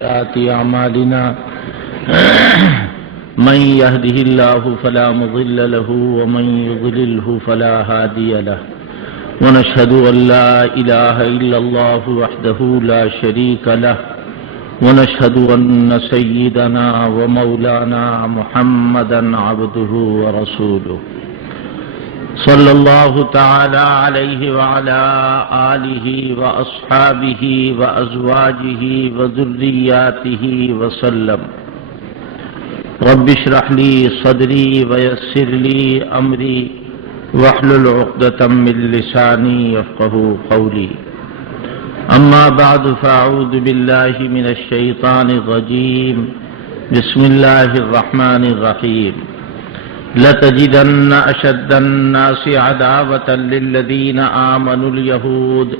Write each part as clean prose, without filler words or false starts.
سيئات أعمالنا من يهده الله فلا مضل له ومن يضلله فلا هادي له ونشهد أن لا إله إلا الله وحده لا شريك له ونشهد أن سيدنا ومولانا محمدا عبده ورسوله صلى الله تعالى عليه وعلى آله وأصحابه وأزواجه وذرياته وسلم. رب اشرح لي صدري ويسر لي أمري واحلل عقدة من لساني يفقهوا قولي. أما بعد فأعوذ بالله من الشيطان الرجيم. بسم الله الرحمن الرحيم. لتجدن أشد الناس عداوة للذين آمنوا اليهود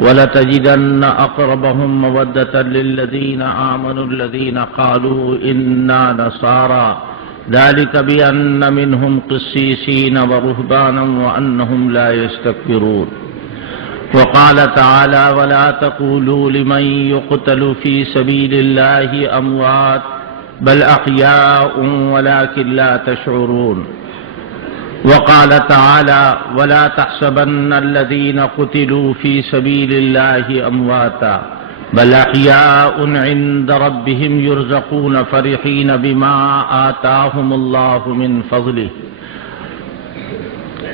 ولتجدن أقربهم مودة للذين آمنوا الذين قالوا إنا نصارى ذلك بأن منهم قسيسين ورهبانا وأنهم لا يستكبرون. وقال تعالى ولا تقولوا لمن يقتل في سبيل الله أموات بل أحياء ولكن لا تشعرون. وقال تعالى ولا تحسبن الذين قتلوا في سبيل الله أمواتا بل أحياء عند ربهم يرزقون فرحين بما آتاهم الله من فضله.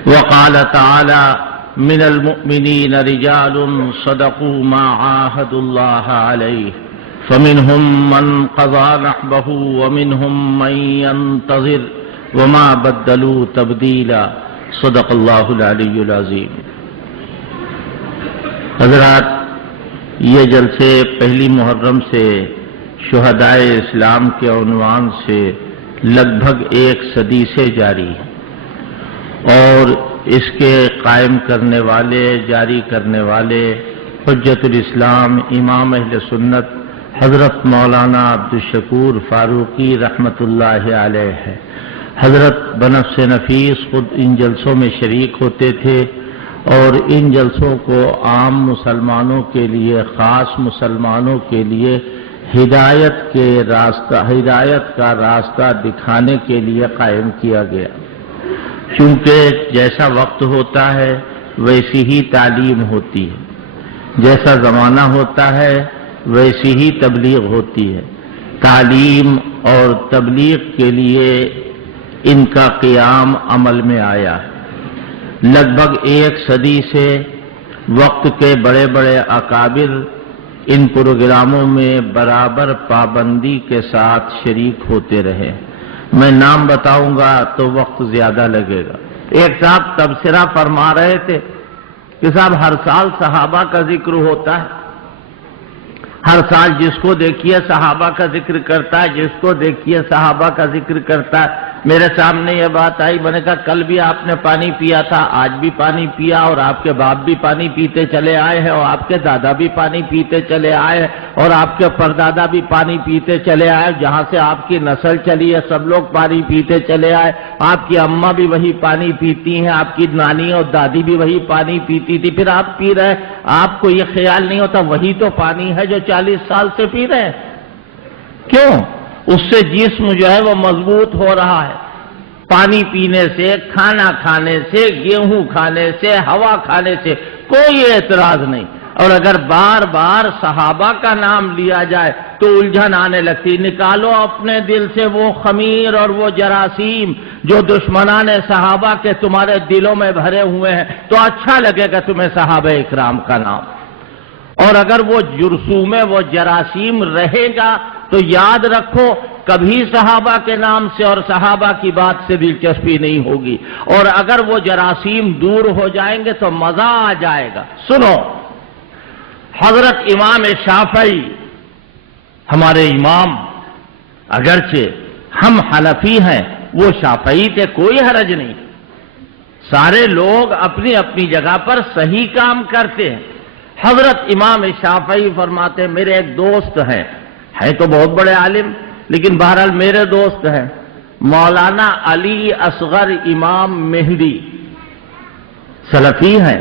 وقال تعالى من المؤمنين رجال صدقوا ما عاهدوا الله عليه فمنهم من قضى نحبه ومنهم من ينتظر وما بدلوا تبدیلا. صدق اللہ العلی العظیم. حضرات، یہ جلسے پہلی محرم سے شہدائے اسلام کے عنوان سے لگ بھگ 1 صدی سے جاری ہے اور اس کے قائم کرنے والے، جاری کرنے والے حجت الاسلام امام اہل سنت حضرت مولانا عبدالشکور فاروقی رحمۃ اللہ علیہ ہے. حضرت بنفس نفیس خود ان جلسوں میں شریک ہوتے تھے اور ان جلسوں کو عام مسلمانوں کے لیے، خاص مسلمانوں کے لیے ہدایت کا راستہ دکھانے کے لیے قائم کیا گیا. چونکہ جیسا وقت ہوتا ہے ویسی ہی تعلیم ہوتی ہے، جیسا زمانہ ہوتا ہے ویسی ہی تبلیغ ہوتی ہے. تعلیم اور تبلیغ کے لیے ان کا قیام عمل میں آیا ہے. لگ بھگ 1 صدی سے وقت کے بڑے بڑے اکابر ان پروگراموں میں برابر پابندی کے ساتھ شریک ہوتے رہے. میں نام بتاؤں گا تو وقت زیادہ لگے گا. ایک صاحب تبصرہ فرما رہے تھے کہ صاحب ہر سال صحابہ کا ذکر ہوتا ہے، ہر سال جس کو دیکھیے صحابہ کا ذکر کرتا ہے، جس کو دیکھیے صحابہ کا ذکر کرتا ہے. میرے سامنے یہ بات آئی، میں نے کہا کل بھی آپ نے پانی پیا تھا، آج بھی پانی پیا، اور آپ کے باپ بھی پانی پیتے چلے آئے ہیں، اور آپ کے دادا بھی پانی پیتے چلے آئے ہیں، اور آپ کے پردادا بھی پانی پیتے چلے آئے. جہاں سے آپ کی نسل چلی ہے سب لوگ پانی پیتے چلے آئے. آپ کی اماں بھی وہی پانی پیتی ہیں، آپ کی نانی اور دادی بھی وہی پانی پیتی تھی، پھر آپ پی رہے. آپ کو یہ خیال نہیں ہوتا وہی تو پانی ہے جو 40 سال سے پی رہے ہیں؟ کیوں؟ اس سے جسم جو ہے وہ مضبوط ہو رہا ہے. پانی پینے سے، کھانا کھانے سے، گیہوں کھانے سے، ہوا کھانے سے کوئی اعتراض نہیں. اور اگر بار بار صحابہ کا نام لیا جائے تو الجھن آنے لگتی. نکالو اپنے دل سے وہ خمیر اور وہ جراثیم جو دشمنان صحابہ کے تمہارے دلوں میں بھرے ہوئے ہیں تو اچھا لگے گا تمہیں صحابہ اکرام کا نام. اور اگر وہ جرثوم وہ جراثیم رہے گا تو یاد رکھو کبھی صحابہ کے نام سے اور صحابہ کی بات سے دلچسپی نہیں ہوگی. اور اگر وہ جراثیم دور ہو جائیں گے تو مزہ آ جائے گا. سنو، حضرت امام شافعی ہمارے امام، اگرچہ ہم حنفی ہیں وہ شافعی تھے، کوئی حرج نہیں. سارے لوگ اپنی اپنی جگہ پر صحیح کام کرتے ہیں. حضرت امام شافعی فرماتے ہیں، میرے ایک دوست ہیں تو بہت بڑے عالم، لیکن بہرحال میرے دوست ہیں، مولانا علی اصغر امام مہدی، سلفی ہیں،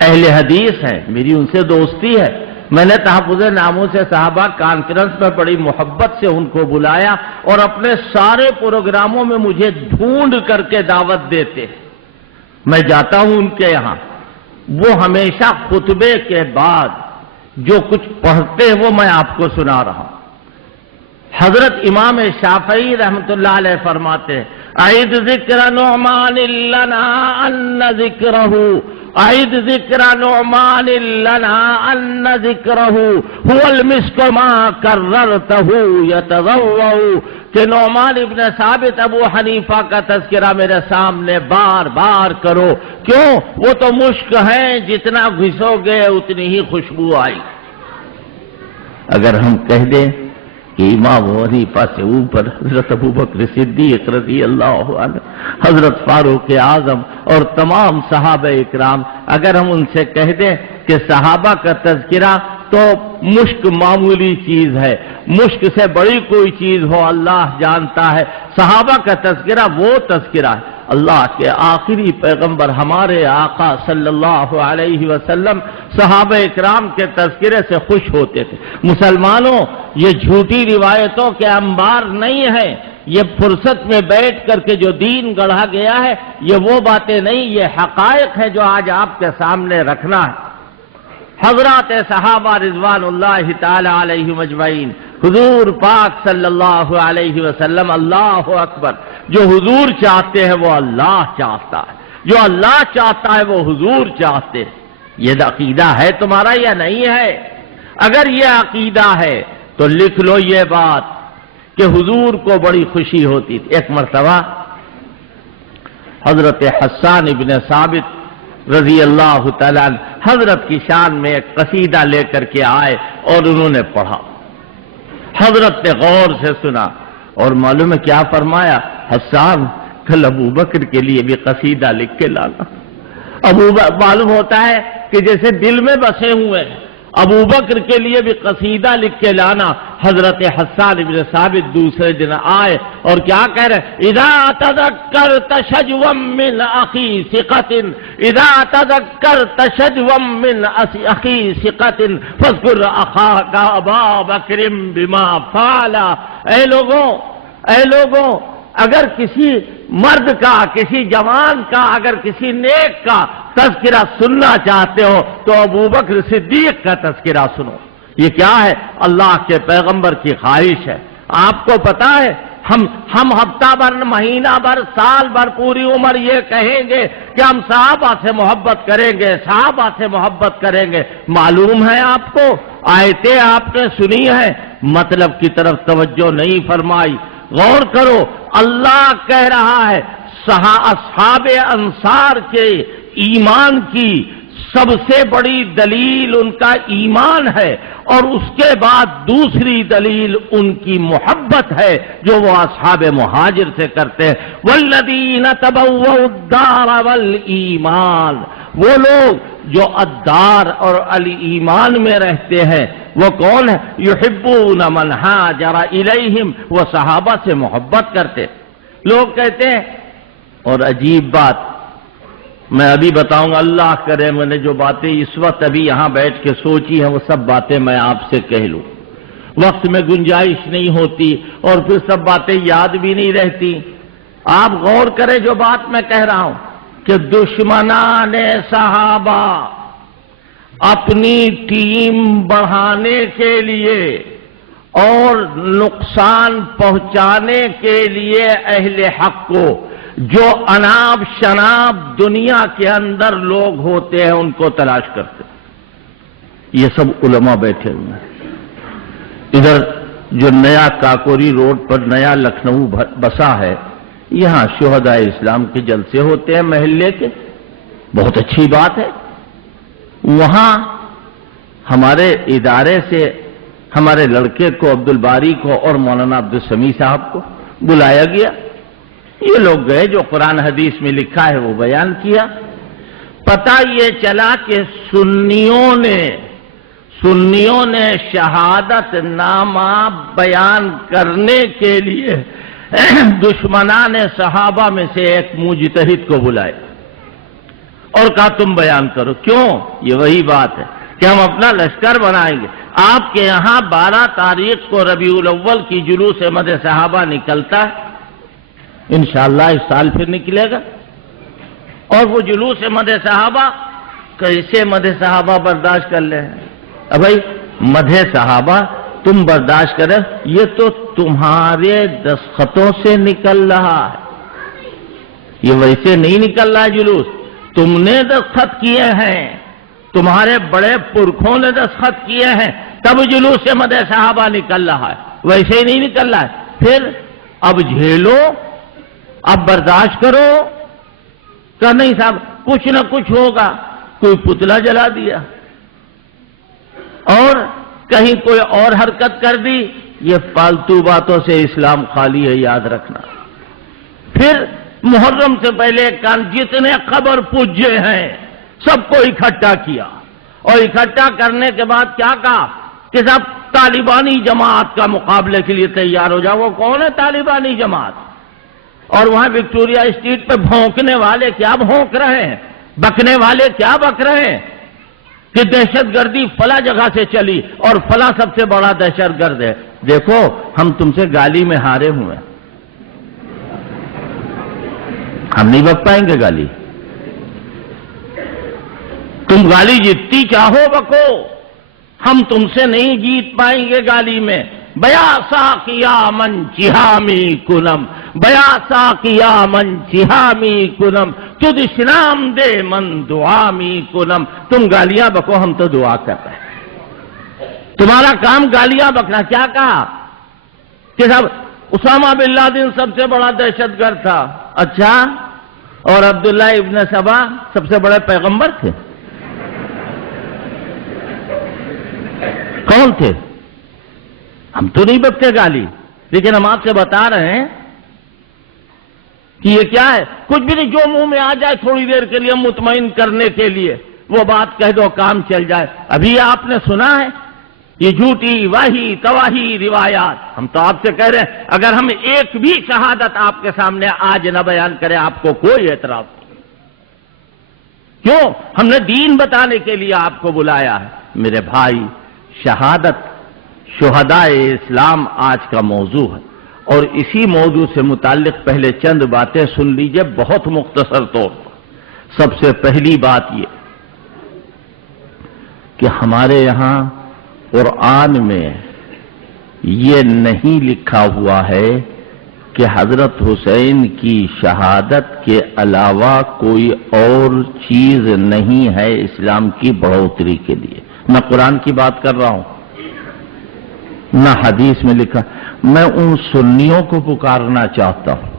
اہل حدیث ہیں، میری ان سے دوستی ہے. میں نے تحفظ ناموس صحابہ کانفرنس میں بڑی محبت سے ان کو بلایا اور اپنے سارے پروگراموں میں مجھے ڈھونڈ کر کے دعوت دیتے. میں جاتا ہوں ان کے یہاں، وہ ہمیشہ خطبے کے بعد جو کچھ پڑھتے ہیں وہ میں آپ کو سنا رہا ہوں. حضرت امام شافعی رحمت اللہ علیہ فرماتے ہیں اعد ذکر نعمان لنا ان ذکرہ، اعد ذکر نعمان لنا ان ذکرہ هو المسک ما کررتہ یتضوع، کہ نعمان ابن ثابت ابو حنیفہ کا تذکرہ میرے سامنے بار بار کرو. کیوں؟ وہ تو مشک ہیں، جتنا گھسو گے اتنی ہی خوشبو آئی. اگر ہم کہہ دیں کہ امام ابو حنیفہ سے اوپر حضرت ابوبکر صدیق رضی اللہ عنہ، حضرت فاروق اعظم اور تمام صحابہ اکرام، اگر ہم ان سے کہہ دیں کہ صحابہ کا تذکرہ تو مشک معمولی چیز ہے، مشک سے بڑی کوئی چیز ہو اللہ جانتا ہے، صحابہ کا تذکرہ وہ تذکرہ ہے. اللہ کے آخری پیغمبر ہمارے آقا صلی اللہ علیہ وسلم صحابہ اکرام کے تذکرے سے خوش ہوتے تھے. مسلمانوں، یہ جھوٹی روایتوں کے انبار نہیں ہیں، یہ فرصت میں بیٹھ کر کے جو دین گڑھا گیا ہے یہ وہ باتیں نہیں، یہ حقائق ہے جو آج آپ کے سامنے رکھنا ہے. حضرات صحابہ رضوان اللہ تعالی علیہم اجمعین، حضور پاک صلی اللہ علیہ وسلم، اللہ اکبر، جو حضور چاہتے ہیں وہ اللہ چاہتا ہے، جو اللہ چاہتا ہے وہ حضور چاہتے ہیں. یہ عقیدہ ہے تمہارا یا نہیں ہے؟ اگر یہ عقیدہ ہے تو لکھ لو یہ بات کہ حضور کو بڑی خوشی ہوتی تھی. ایک مرتبہ حضرت حسان ابن ثابت رضی اللہ تعالیٰ حضرت کی شان میں ایک قصیدہ لے کر کے آئے اور انہوں نے پڑھا. حضرت نے غور سے سنا اور معلوم ہے کیا فرمایا؟ حسان، کل ابو بکر کے لیے بھی قصیدہ لکھ کے لانا. معلوم ہوتا ہے کہ جیسے دل میں بسے ہوئے ہیں، ابو بکر کے لیے بھی قصیدہ لکھ کے لانا. حضرت حسان ابن ثابت دوسرے دن آئے اور کیا کہہ رہے؟ اذا تذکرت شجوا من اخی ثقۃ، اذا تذکرت شجوا من اخی ثقۃ فاذکر اخاک ابا بکر بما فعل. اے لوگوں، اگر کسی مرد کا، کسی جوان کا، اگر کسی نیک کا تذکرہ سننا چاہتے ہو تو ابو بکر صدیق کا تذکرہ سنو. یہ کیا ہے؟ اللہ کے پیغمبر کی خواہش ہے. آپ کو پتا ہے ہم ہفتہ بھر، مہینہ بھر، سال بھر، پوری عمر یہ کہیں گے کہ ہم صحابہ سے محبت کریں گے، صحابہ سے محبت کریں گے. معلوم ہے آپ کو، آیتیں آپ نے سنی ہیں، مطلب کی طرف توجہ نہیں فرمائی. غور کرو، اللہ کہہ رہا ہے اصحاب انصار کے ایمان کی سب سے بڑی دلیل ان کا ایمان ہے، اور اس کے بعد دوسری دلیل ان کی محبت ہے جو وہ اصحاب مہاجر سے کرتے ہیں. والذین تبوؤا الدار والایمان، وہ لوگ جو الدار اور الایمان میں رہتے ہیں وہ کون ہے؟ یحبون من ہاجر الیہم، وہ صحابہ سے محبت کرتے. لوگ کہتے ہیں، اور عجیب بات میں ابھی بتاؤں گا، اللہ کرے میں نے جو باتیں اس وقت ابھی یہاں بیٹھ کے سوچی ہیں وہ سب باتیں میں آپ سے کہہ لوں. وقت میں گنجائش نہیں ہوتی اور پھر سب باتیں یاد بھی نہیں رہتی. آپ غور کریں جو بات میں کہہ رہا ہوں کہ دشمنان صحابہ اپنی ٹیم بڑھانے کے لیے اور نقصان پہنچانے کے لیے اہل حق کو، جو اناب شناب دنیا کے اندر لوگ ہوتے ہیں ان کو تلاش کرتے. یہ سب علماء بیٹھے ہوئے ہیں. ادھر جو نیا کاکوری روڈ پر نیا لکھنؤ بسا ہے، یہاں شہداء اسلام کے جلسے ہوتے ہیں محلے کے، بہت اچھی بات ہے. وہاں ہمارے ادارے سے ہمارے لڑکے کو عبدالباری کو اور مولانا عبدالسمیع صاحب کو بلایا گیا. یہ لوگ گئے، جو قرآن حدیث میں لکھا ہے وہ بیان کیا. پتہ یہ چلا کہ سنیوں نے شہادت نامہ بیان کرنے کے لیے دشمنان صحابہ میں سے ایک مجتہد کو بلائے اور کہا تم بیان کرو. کیوں؟ یہ وہی بات ہے کہ ہم اپنا لشکر بنائیں گے. آپ کے یہاں 12 تاریخ کو ربیع الاول کی جلوس مدح صحابہ نکلتا ہے. انشاءاللہ اس سال پھر نکلے گا. اور وہ جلوس مدح صحابہ کیسے مدح صحابہ برداشت کر لیں؟ بھائی مدح صحابہ تم برداشت کرے، یہ تو تمہارے دستخطوں سے نکل رہا ہے، یہ ویسے نہیں نکل رہا ہے جلوس. تم نے دستخط کیے ہیں، تمہارے بڑے پرکھوں نے دستخط کیے ہیں، تب جلوس سے مدح صحابہ نکل رہا ہے، ویسے ہی نہیں نکل رہا ہے. پھر اب جھیلو، اب برداشت کرو. کہ نہیں صاحب کچھ نہ کچھ ہوگا. کوئی پتلا جلا دیا اور کہیں کوئی اور حرکت کر دی. یہ فالتو باتوں سے اسلام خالی ہے، یاد رکھنا. پھر محرم سے پہلے جتنے قبر پوجے ہیں سب کو اکٹھا کیا، اور اکٹھا کرنے کے بعد کیا کہا کہ صاحب طالبانی جماعت کا مقابلے کے لیے تیار ہو جاؤ. وہ کون ہے طالبانی جماعت؟ اور وہاں وکٹوریا اسٹریٹ پہ بھونکنے والے کیا بھونک رہے ہیں، بکنے والے کیا بک رہے ہیں کہ دہشت گردی فلاں جگہ سے چلی اور فلاں سب سے بڑا دہشت گرد ہے. دیکھو ہم تم سے گالی میں ہارے ہوئے ہیں، ہم نہیں بک پائیں گے گالی. تم گالی جتنی چاہو بکو، ہم تم سے نہیں جیت پائیں گے گالی میں. بیا ساقیا من چہامی کنم، بیا ساقیا من چہامی کنم، تجھ شنام دے من دعامی کنم. تم گالیاں بکو، ہم تو دعا کر رہے ہیں. تمہارا کام گالیاں بکنا. کیا کہا کہ صاحب اسامہ بن لادن سب سے بڑا دہشت گرد تھا. اچھا، اور عبداللہ ابن سبا سب سے بڑے پیغمبر تھے؟ کون تھے؟ ہم تو نہیں بکتے گالی، لیکن ہم آپ سے بتا رہے ہیں کہ یہ کیا ہے. کچھ بھی نہیں، جو منہ میں آ جائے تھوڑی دیر کے لیے مطمئن کرنے کے لیے وہ بات کہہ دو، کام چل جائے. ابھی آپ نے سنا ہے یہ جھوٹی واہی تواہی روایات. ہم تو آپ سے کہہ رہے ہیں اگر ہم ایک بھی شہادت آپ کے سامنے آج نہ بیان کریں آپ کو کوئی اعتراض نہیں. کیوں؟ ہم نے دین بتانے کے لیے آپ کو بلایا ہے. میرے بھائی، شہادت شہدائے اسلام آج کا موضوع ہے، اور اسی موضوع سے متعلق پہلے چند باتیں سن لیجئے بہت مختصر طور پر. سب سے پہلی بات یہ کہ ہمارے یہاں قرآن میں یہ نہیں لکھا ہوا ہے کہ حضرت حسین کی شہادت کے علاوہ کوئی اور چیز نہیں ہے اسلام کی بڑھوتری کے لیے. میں قرآن کی بات کر رہا ہوں، نہ حدیث میں لکھا. میں ان سنیوں کو پکارنا چاہتا ہوں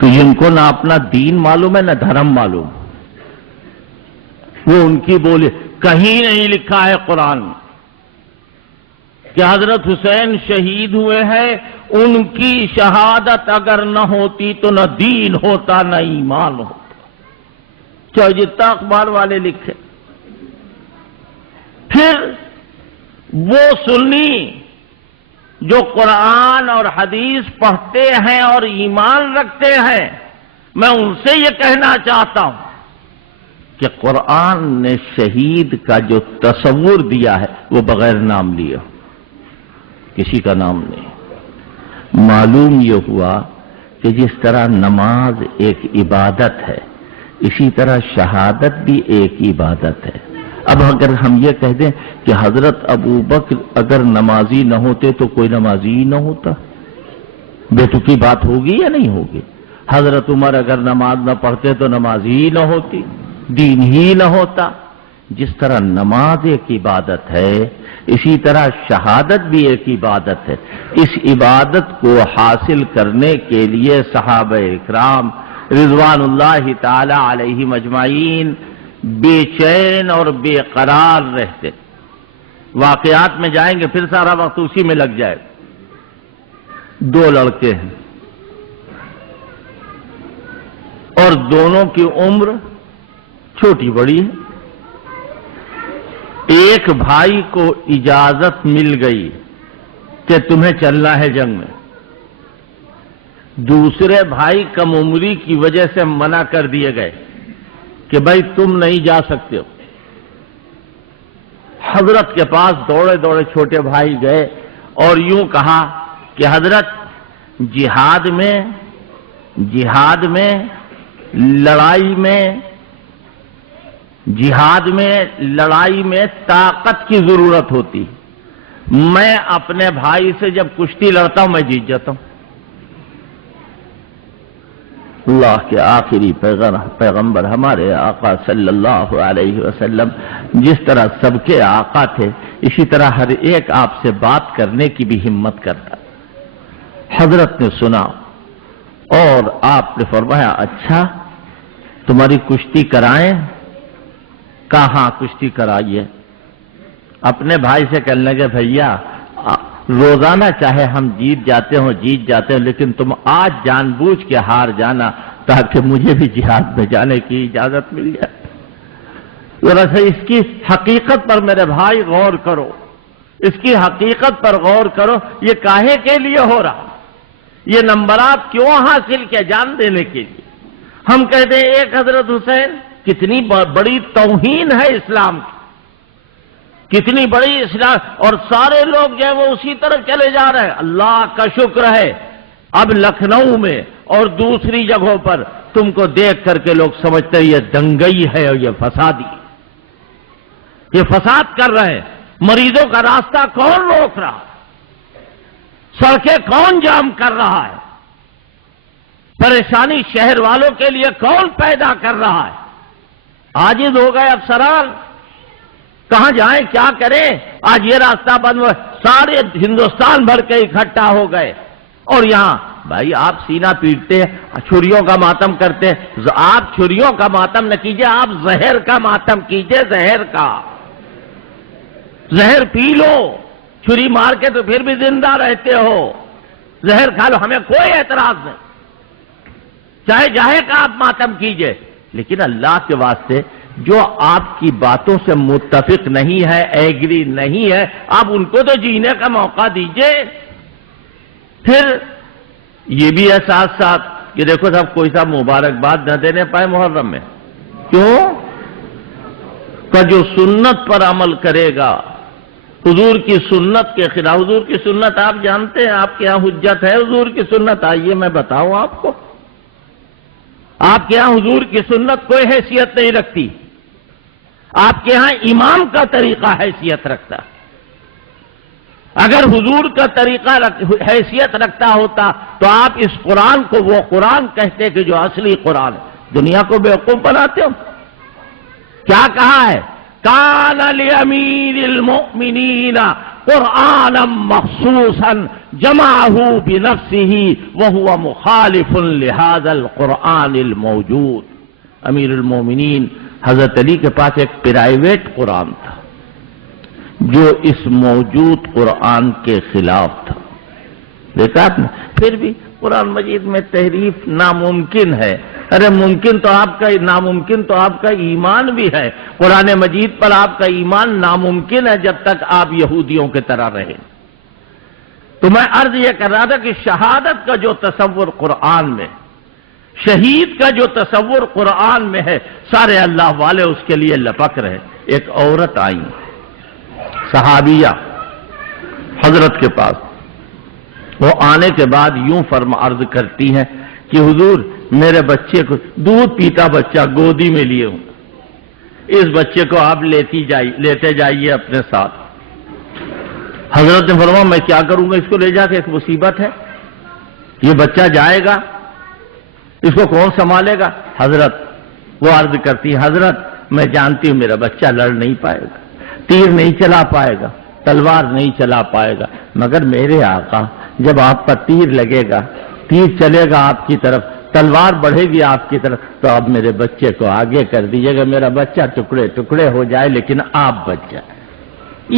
کہ جن کو نہ اپنا دین معلوم ہے نہ دھرم معلوم. وہ ان کی بولے، کہیں نہیں لکھا ہے قرآن میں کہ حضرت حسین شہید ہوئے ہیں، ان کی شہادت اگر نہ ہوتی تو نہ دین ہوتا نہ ایمان ہوتا، چاہے جتنا اخبار والے لکھے. پھر وہ سنی جو قرآن اور حدیث پڑھتے ہیں اور ایمان رکھتے ہیں، میں ان سے یہ کہنا چاہتا ہوں کہ قرآن نے شہید کا جو تصور دیا ہے وہ بغیر نام لیا، کسی کا نام نہیں. معلوم یہ ہوا کہ جس طرح نماز ایک عبادت ہے، اسی طرح شہادت بھی ایک عبادت ہے. اب اگر ہم یہ کہہ دیں کہ حضرت ابو بکر اگر نمازی نہ ہوتے تو کوئی نمازی ہی نہ ہوتا، بیتوکی بات ہوگی یا نہیں ہوگی؟ حضرت عمر اگر نماز نہ پڑھتے تو نمازی ہی نہ ہوتی، دین ہی نہ ہوتا. جس طرح نماز ایک عبادت ہے، اسی طرح شہادت بھی ایک عبادت ہے. اس عبادت کو حاصل کرنے کے لیے صحابہ اکرام رضوان اللہ تعالی علیہم اجمعین بے چین اور بے قرار رہتے. واقعات میں جائیں گے پھر سارا وقت اسی میں لگ جائے. 2 لڑکے ہیں اور دونوں کی عمر چھوٹی بڑی ہے. ایک بھائی کو اجازت مل گئی کہ تمہیں چلنا ہے جنگ میں، دوسرے بھائی کم عمری کی وجہ سے منع کر دیے گئے کہ بھائی تم نہیں جا سکتے ہو. حضرت کے پاس دوڑے دوڑے چھوٹے بھائی گئے اور یوں کہا کہ حضرت جہاد میں لڑائی میں طاقت کی ضرورت ہوتی، میں اپنے بھائی سے جب کشتی لڑتا ہوں میں جیت جاتا ہوں۔ اللہ کے آخری پیغمبر ہمارے آقا صلی اللہ علیہ وسلم جس طرح سب کے آقا تھے، اسی طرح ہر ایک آپ سے بات کرنے کی بھی ہمت کرتا۔ حضرت نے سنا اور آپ نے فرمایا اچھا تمہاری کشتی کرائیں؟ کہاں کشتی کرائیے؟ اپنے بھائی سے کہنے لگے بھیا روزانہ چاہے ہم جیت جاتے ہوں لیکن تم آج جان بوجھ کے ہار جانا تاکہ مجھے بھی جہاد میں جانے کی اجازت مل جائے۔ ذرا سے اس کی حقیقت پر میرے بھائی غور کرو، اس کی حقیقت پر غور کرو، یہ کاہے کے لیے ہو رہا؟ یہ نمبرات کیوں حاصل کیا؟ جان دینے کے لیے۔ ہم کہتے ہیں ایک حضرت حسین، کتنی بڑی توہین ہے اسلام کی، کتنی بڑی اسلام، اور سارے لوگ جو ہے وہ اسی طرف چلے جا رہے ہیں۔ اللہ کا شکر ہے اب لکھنؤ میں اور دوسری جگہوں پر تم کو دیکھ کر کے لوگ سمجھتے ہیں یہ دنگئی ہے اور یہ فسادی، یہ فساد کر رہے ہیں۔ مریضوں کا راستہ کون روک رہا؟ سڑکیں کون جام کر رہا ہے؟ پریشانی شہر والوں کے لیے کون پیدا کر رہا ہے؟ عاجز ہو گئے افسران، کہاں جائیں کیا کریں؟ آج یہ راستہ بند ہوا، سارے ہندوستان بھر کے اکٹھا ہو گئے، اور یہاں بھائی آپ سینہ پیٹتے چھریوں کا ماتم کرتے، آپ چھریوں کا ماتم نہ کیجئے، آپ زہر کا ماتم کیجئے، زہر کا، زہر پی لو، چھری مار کے تو پھر بھی زندہ رہتے ہو، زہر کھا لو، ہمیں کوئی اعتراض نہیں، چاہے جاہے کا آپ ماتم کیجئے، لیکن اللہ کے واسطے جو آپ کی باتوں سے متفق نہیں ہے، ایگری نہیں ہے، آپ ان کو تو جینے کا موقع دیجئے۔ پھر یہ بھی ہے ساتھ ساتھ کہ دیکھو صاحب کوئی صاحب مبارکباد نہ دینے پائے محرم میں، کیوں کہ جو سنت پر عمل کرے گا، حضور کی سنت کے خلاف، حضور کی سنت آپ جانتے ہیں، آپ کے یہاں حجت ہے حضور کی سنت، آئیے میں بتاؤں آپ کو، آپ کے یہاں حضور کی سنت کوئی حیثیت نہیں رکھتی، آپ کے ہاں امام کا طریقہ حیثیت رکھتا۔ اگر حضور کا طریقہ حیثیت رکھتا ہوتا تو آپ اس قرآن کو وہ قرآن کہتے کہ جو اصلی قرآن ہے، دنیا کو بیوقوف بناتے ہو۔ کیا کہا ہے؟ کان لامیر المؤمنین قرآنا مخصوصا جمعہ بنفسہ وہو مخالف لہذا القرآن الموجود۔ امیر المومنین حضرت علی کے پاس ایک پرائیویٹ قرآن تھا جو اس موجود قرآن کے خلاف تھا۔ دیکھا آپ نے؟ پھر بھی قرآن مجید میں تحریف ناممکن ہے۔ ارے ممکن تو آپ کا، ناممکن تو آپ کا ایمان بھی ہے۔ قرآن مجید پر آپ کا ایمان ناممکن ہے جب تک آپ یہودیوں کی طرح رہیں۔ تو میں عرض یہ کر رہا تھا کہ شہادت کا جو تصور قرآن میں، شہید کا جو تصور قرآن میں ہے، سارے اللہ والے اس کے لیے لپک رہے۔ ایک عورت آئی صحابیہ حضرت کے پاس، وہ آنے کے بعد یوں عرض کرتی ہیں کہ حضور میرے بچے کو، دودھ پیتا بچہ گودی میں لیے ہوں، اس بچے کو آپ لیتے جائیے اپنے ساتھ۔ حضرت نے فرمایا میں کیا کروں گا اس کو لے جا کے، ایک مصیبت ہے، یہ بچہ جائے گا اس کو کون سنبھالے گا؟ حضرت وہ عرض کرتی ہیں حضرت میں جانتی ہوں میرا بچہ لڑ نہیں پائے گا، تیر نہیں چلا پائے گا، تلوار نہیں چلا پائے گا، مگر میرے آقا جب آپ کا تیر لگے گا، تیر چلے گا آپ کی طرف، تلوار بڑھے گی آپ کی طرف، تو آپ میرے بچے کو آگے کر دیجیے گا، میرا بچہ ٹکڑے ٹکڑے ہو جائے لیکن آپ بچ جائے۔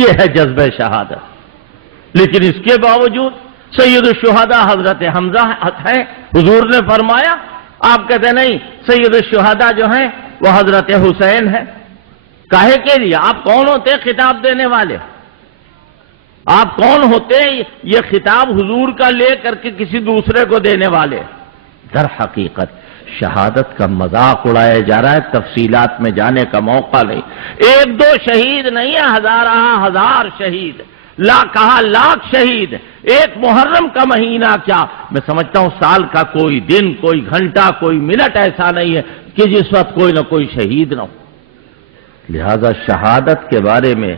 یہ ہے جذبہ شہادت۔ لیکن اس کے باوجود سید الشہداء حضرت حمزہ ہیں، حضور نے فرمایا، آپ کہتے نہیں سید الشہداء جو ہیں وہ حضرت حسین ہے۔ کاہے کے لیے؟ آپ کون ہوتے ہیں خطاب دینے والے؟ آپ کون ہوتے ہیں یہ خطاب حضور کا لے کر کے کسی دوسرے کو دینے والے؟ در حقیقت شہادت کا مذاق اڑایا جا رہا ہے، تفصیلات میں جانے کا موقع نہیں۔ ایک دو شہید نہیں ہے، ہزار شہید، کہا لاکھ شہید۔ ایک محرم کا مہینہ کیا، میں سمجھتا ہوں سال کا کوئی دن، کوئی گھنٹہ، کوئی منٹ ایسا نہیں ہے کہ جس وقت کوئی نہ کوئی شہید نہ ہو۔ لہذا شہادت کے بارے میں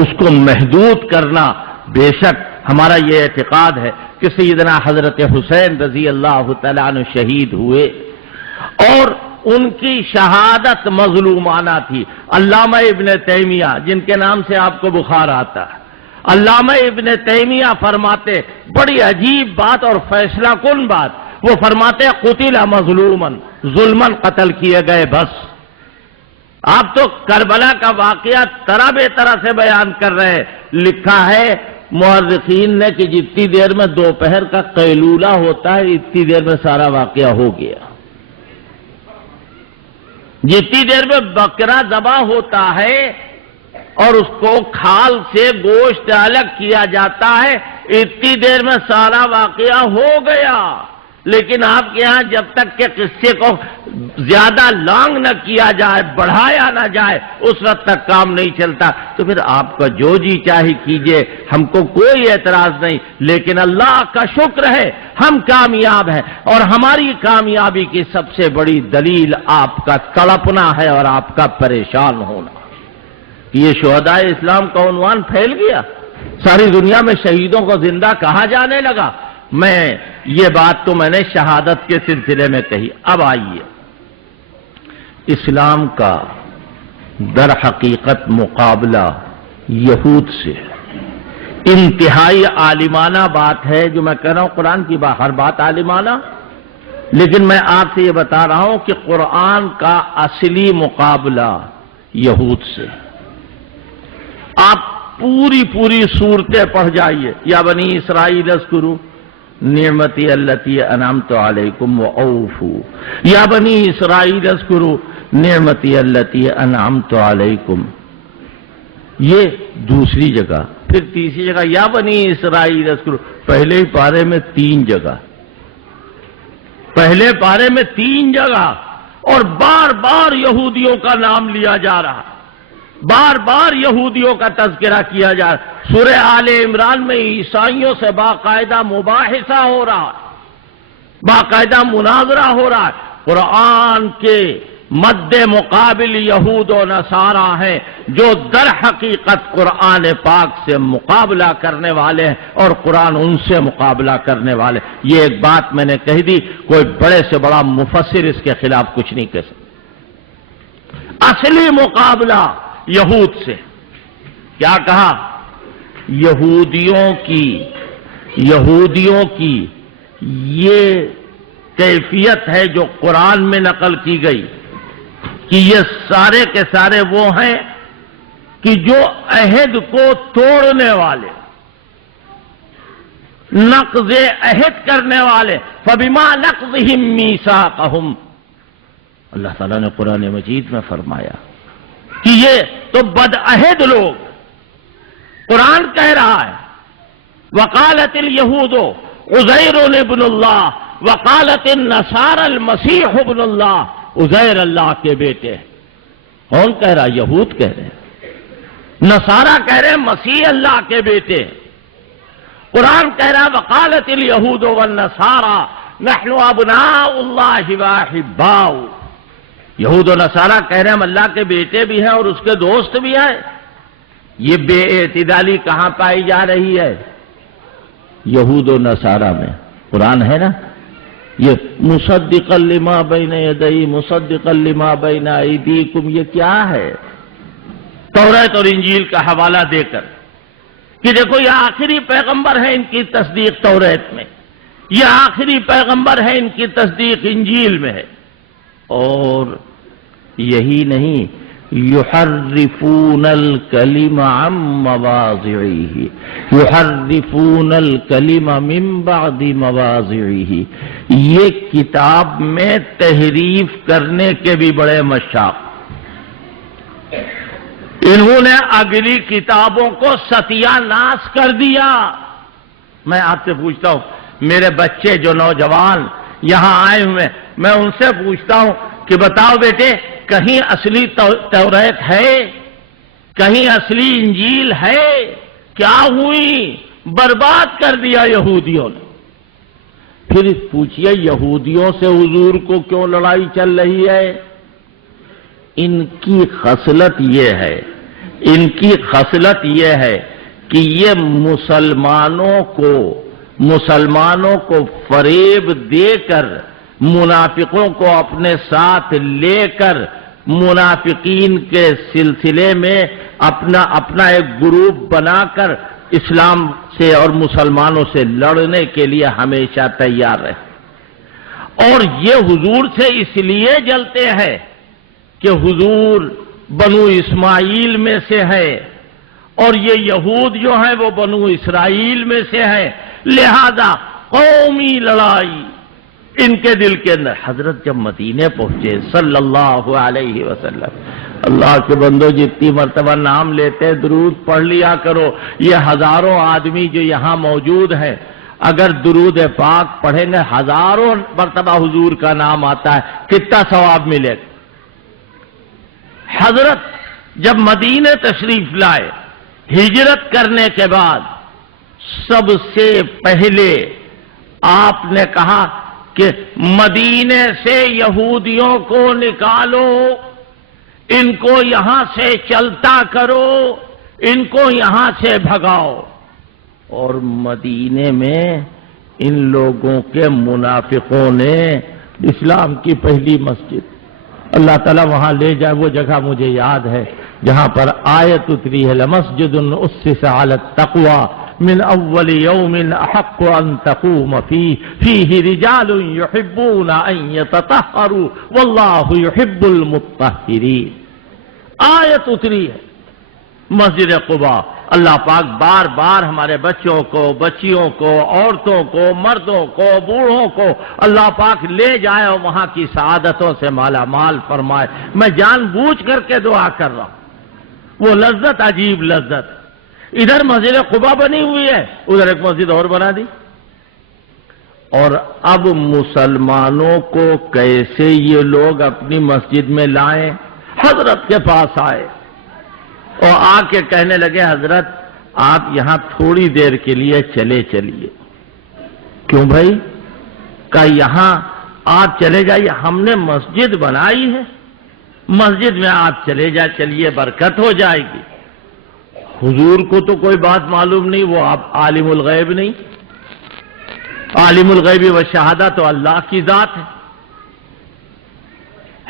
اس کو محدود کرنا، بے شک ہمارا یہ اعتقاد ہے کہ سیدنا حضرت حسین رضی اللہ تعالیٰ عنہ شہید ہوئے اور ان کی شہادت مظلومانہ تھی۔ علامہ ابن تیمیہ، جن کے نام سے آپ کو بخار آتا ہے، علامہ ابن تیمیہ فرماتے، بڑی عجیب بات اور فیصلہ کن بات، وہ فرماتے قتل مظلوما، ظلماً قتل کیے گئے۔ بس آپ تو کربلا کا واقعہ طرح بے طرح سے بیان کر رہے ہیں۔ لکھا ہے مورخین نے کہ جتنی دیر میں دوپہر کا قیلولہ ہوتا ہے اتنی دیر میں سارا واقعہ ہو گیا۔ جتنی دیر میں بکرا ذبح ہوتا ہے اور اس کو کھال سے گوشت الگ کیا جاتا ہے اتنی دیر میں سارا واقعہ ہو گیا۔ لیکن آپ کے ہاں جب تک کہ قصے کو زیادہ لانگ نہ کیا جائے، بڑھایا نہ جائے، اس وقت تک کام نہیں چلتا۔ تو پھر آپ کا جو جی چاہے کیجئے، ہم کو کوئی اعتراض نہیں، لیکن اللہ کا شکر ہے ہم کامیاب ہیں، اور ہماری کامیابی کی سب سے بڑی دلیل آپ کا تڑپنا ہے اور آپ کا پریشان ہونا۔ یہ شہداء اسلام کا عنوان پھیل گیا، ساری دنیا میں شہیدوں کو زندہ کہا جانے لگا۔ یہ بات تو میں نے شہادت کے سلسلے میں کہی۔ اب آئیے، اسلام کا در حقیقت مقابلہ یہود سے انتہائی عالمانہ بات ہے جو میں کہہ رہا ہوں۔ قرآن کی ہر بات عالمانہ، لیکن میں آپ سے یہ بتا رہا ہوں کہ قرآن کا اصلی مقابلہ یہود سے۔ آپ پوری صورتیں پڑھ جائیے، یا بنی اسرائیل اذکروا نعمتی التی انعمت علیکم واوفوا، یا بنی اسرائیل اذکروا نعمتی التی انعمت علیکم، یہ دوسری جگہ۔ پھر تیسری جگہ یا بنی اسرائیل اذکروا، پہلے ہی پارے میں 3 جگہ، پہلے پارے میں 3 جگہ، اور بار بار یہودیوں کا نام لیا جا رہا، بار بار یہودیوں کا تذکرہ کیا جا رہا۔ سورہ آل عمران میں عیسائیوں سے باقاعدہ مباحثہ ہو رہا ہے، باقاعدہ مناظرہ ہو رہا ہے۔ قرآن کے مد مقابل یہود و نصارہ ہیں جو در حقیقت قرآن پاک سے مقابلہ کرنے والے ہیں، اور قرآن ان سے مقابلہ کرنے والے۔ یہ ایک بات میں نے کہہ دی، کوئی بڑے سے بڑا مفسر اس کے خلاف کچھ نہیں کہہ سکتا۔ اصلی مقابلہ یہود سے کیا کہا؟ یہودیوں کی یہ کیفیت ہے جو قرآن میں نقل کی گئی کہ یہ سارے کے سارے وہ ہیں کہ جو عہد کو توڑنے والے، نقض عہد کرنے والے، فبما نقضهم میثاقهم، اللہ تعالیٰ نے قرآن مجید میں فرمایا کہ یہ تو بدعہد لوگ۔ قرآن کہہ رہا ہے وقالت الیہود عزیر ابن اللہ وقالت النصارى المسیح ابن اللہ، عزیر اللہ کے بیٹے ہیں۔ کون کہہ رہا؟ یہود کہہ رہے ہیں، نصارہ کہہ رہے ہیں مسیح اللہ کے بیٹے ہیں۔ قرآن کہہ رہا وقالت الیہود والنصارى نحن ابناء اللہ واحباؤہ، یہود و نصارہ کہہ رہے ہیں ہم اللہ کے بیٹے بھی ہیں اور اس کے دوست بھی ہیں۔ یہ بے اعتدالی کہاں پائی جا رہی ہے؟ یہود و نصارہ میں۔ قرآن ہے نا، یہ مصدقا لما بین یدی مصدقا لما بین ایدیکم، یہ کیا ہے؟ توریت اور انجیل کا حوالہ دے کر کہ دیکھو یہ آخری پیغمبر ہے، ان کی تصدیق توریت میں، یہ آخری پیغمبر ہے، ان کی تصدیق انجیل میں ہے۔ اور یہی نہیں، یحرفون الکلم عن مواضعہ، یحرفون الکلم من بعد مواضعہ، یہ کتاب میں تحریف کرنے کے بھی بڑے مشاق۔ انہوں نے اگلی کتابوں کو ستیہ ناش کر دیا۔ میں آپ سے پوچھتا ہوں، میرے بچے جو نوجوان یہاں آئے ہوئے، میں ان سے پوچھتا ہوں کہ بتاؤ بیٹے، کہیں اصلی توریت ہے؟ کہیں اصلی انجیل ہے؟ کیا ہوئی؟ برباد کر دیا یہودیوں نے۔ پھر پوچھئے یہودیوں سے حضور کو کیوں لڑائی چل رہی ہے؟ ان کی خصلت یہ ہے، ان کی خصلت یہ ہے کہ یہ مسلمانوں کو فریب دے کر، منافقوں کو اپنے ساتھ لے کر، منافقین کے سلسلے میں اپنا ایک گروپ بنا کر اسلام سے اور مسلمانوں سے لڑنے کے لیے ہمیشہ تیار رہے۔ اور یہ حضور سے اس لیے جلتے ہیں کہ حضور بنو اسماعیل میں سے ہے اور یہ یہود جو ہیں وہ بنو اسرائیل میں سے ہیں، لہذا قومی لڑائی ان کے دل کے اندر۔ حضرت جب مدینے پہنچے صلی اللہ علیہ وسلم، اللہ کے بندو جتنی مرتبہ نام لیتے درود پڑھ لیا کرو۔ یہ ہزاروں آدمی جو یہاں موجود ہیں، اگر درود پاک پڑھیں گے، ہزاروں مرتبہ حضور کا نام آتا ہے، کتنا ثواب ملے گا۔ حضرت جب مدینے تشریف لائے، ہجرت کرنے کے بعد سب سے پہلے آپ نے کہا کہ مدینے سے یہودیوں کو نکالو، ان کو یہاں سے چلتا کرو، ان کو یہاں سے بھگاؤ۔ اور مدینے میں ان لوگوں کے منافقوں نے اسلام کی پہلی مسجد، اللہ تعالیٰ وہاں لے جائے، وہ جگہ مجھے یاد ہے جہاں پر آیت اتری ہے، لَمَسْجِدٌ أُسِّسَ عَلَى التَّقْوَى من اول یوم احق ان تقوم فیہ رجال یحبون ان یتطہروا واللہ یحب المطہرین۔ آیت اتری ہے مسجد قباء۔ اللہ پاک بار بار ہمارے بچوں کو، بچیوں کو، عورتوں کو، مردوں کو، بوڑھوں کو اللہ پاک لے جائے اور وہاں کی سعادتوں سے مالا مال فرمائے۔ میں جان بوجھ کر کے دعا کر رہا ہوں، وہ لذت عجیب لذت۔ ادھر مسجد قباء بنی ہوئی ہے، ادھر ایک مسجد اور بنا دی۔ اور اب مسلمانوں کو کیسے یہ لوگ اپنی مسجد میں لائیں؟ حضرت کے پاس آئے اور آ کے کہنے لگے، حضرت آپ یہاں تھوڑی دیر کے لیے چلے چلیے۔ کیوں بھائی؟ کہ یہاں آپ چلے جائیے، ہم نے مسجد بنائی ہے، مسجد میں آپ چلے چلیے، برکت ہو جائے گی۔ حضور کو تو کوئی بات معلوم نہیں، وہ آپ عالم الغیب نہیں، عالم الغیب و شہادہ تو اللہ کی ذات ہے۔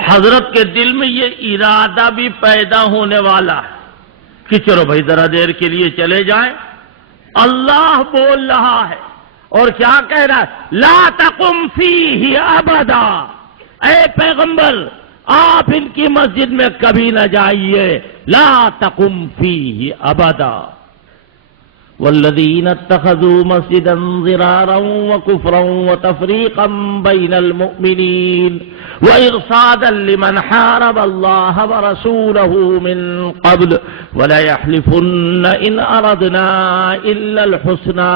حضرت کے دل میں یہ ارادہ بھی پیدا ہونے والا ہے کہ چلو بھائی ذرا دیر کے لیے چلے جائیں۔ اللہ بول رہا ہے اور کیا کہہ رہا ہے؟ لا تقم فیہ ابدا، اے پیغمبر آپ ان کی مسجد میں کبھی نہ جائیے، لا تقم فیہ ابدا۔ والذین اتخذوا مسجدا ضرارا وکفرا وتفریقا بین المؤمنین وإرصادا لمن حارب الله ورسوله من قبل وليحلفن إن أردنا إلا الحسنى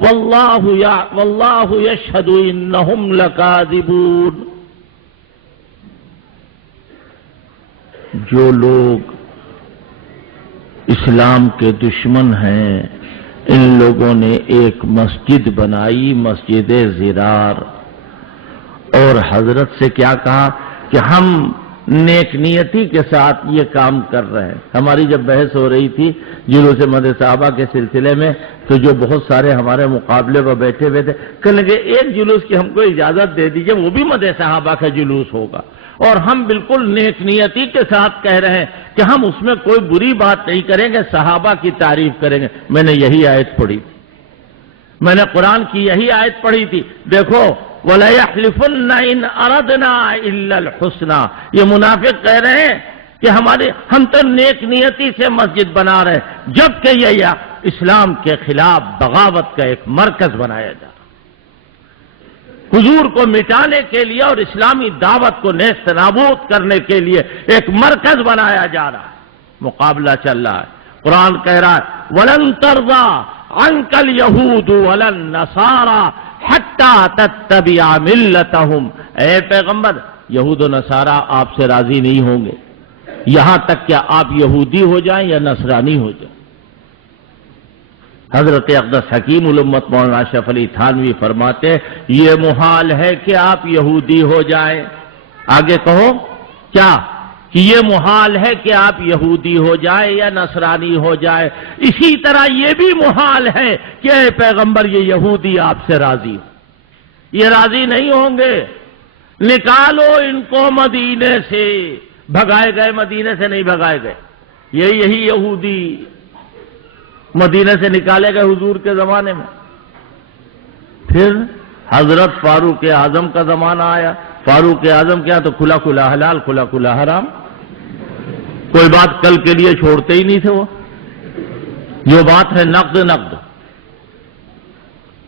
والله يشهد إنهم لكاذبون۔ جو لوگ اسلام کے دشمن ہیں، ان لوگوں نے ایک مسجد بنائی، مسجد ضرار، اور حضرت سے کیا کہا کہ ہم نیک نیتی کے ساتھ یہ کام کر رہے ہیں۔ ہماری جب بحث ہو رہی تھی جلوس مدح صحابہ کے سلسلے میں، تو جو بہت سارے ہمارے مقابلے پر بیٹھے ہوئے تھے کہنے لگے ایک جلوس کی ہم کو اجازت دے دیجئے، وہ بھی مدح صحابہ کا جلوس ہوگا، اور ہم بالکل نیک نیتی کے ساتھ کہہ رہے ہیں کہ ہم اس میں کوئی بری بات نہیں کریں گے، صحابہ کی تعریف کریں گے۔ میں نے یہی آیت پڑھی تھی، میں نے قرآن کی یہی آیت پڑھی تھی، دیکھو وَلَيَحْلِفُنَّ إِنْ أَرَدْنَا إِلَّا الْحُسْنَى۔ یہ منافق کہہ رہے ہیں کہ ہم تو نیک نیتی سے مسجد بنا رہے ہیں، جبکہ یہ اسلام کے خلاف بغاوت کا ایک مرکز بنایا جا رہا ہے، حضور کو مٹانے کے لیے اور اسلامی دعوت کو نیست نابود کرنے کے لیے ایک مرکز بنایا جا رہا ہے۔ مقابلہ چل رہا ہے، قرآن کہہ رہا ہے وَلَن تَرْضَىٰ عَنْكَ الْيَهُودُ وَلَا النَّصَارَىٰ حتی تتبع ملتہم، اے پیغمبر یہود و نصارہ آپ سے راضی نہیں ہوں گے یہاں تک کہ آپ یہودی ہو جائیں یا نصرانی ہو جائیں۔ حضرت اقدس حکیم الامت مولانا اشرف علی تھانوی فرماتے ہیں یہ محال ہے کہ آپ یہودی ہو جائیں۔ آگے کہو کیا کہ یہ محال ہے کہ آپ یہودی ہو جائیں یا نصرانی ہو جائیں، اسی طرح یہ بھی محال ہے کہ اے پیغمبر یہ یہودی آپ سے راضی ہو، یہ راضی نہیں ہوں گے۔ نکالو ان کو مدینے سے، بھگائے گئے مدینے سے نہیں بھگائے گئے، یہی یہودی مدینے سے نکالے گئے حضور کے زمانے میں۔ پھر حضرت فاروق اعظم کا زمانہ آیا، فاروق اعظم کیا تو کھلا کھلا حلال کھلا کھلا حرام، کوئی بات کل کے لیے چھوڑتے ہی نہیں تھے وہ۔ جو بات ہے نقد نقد،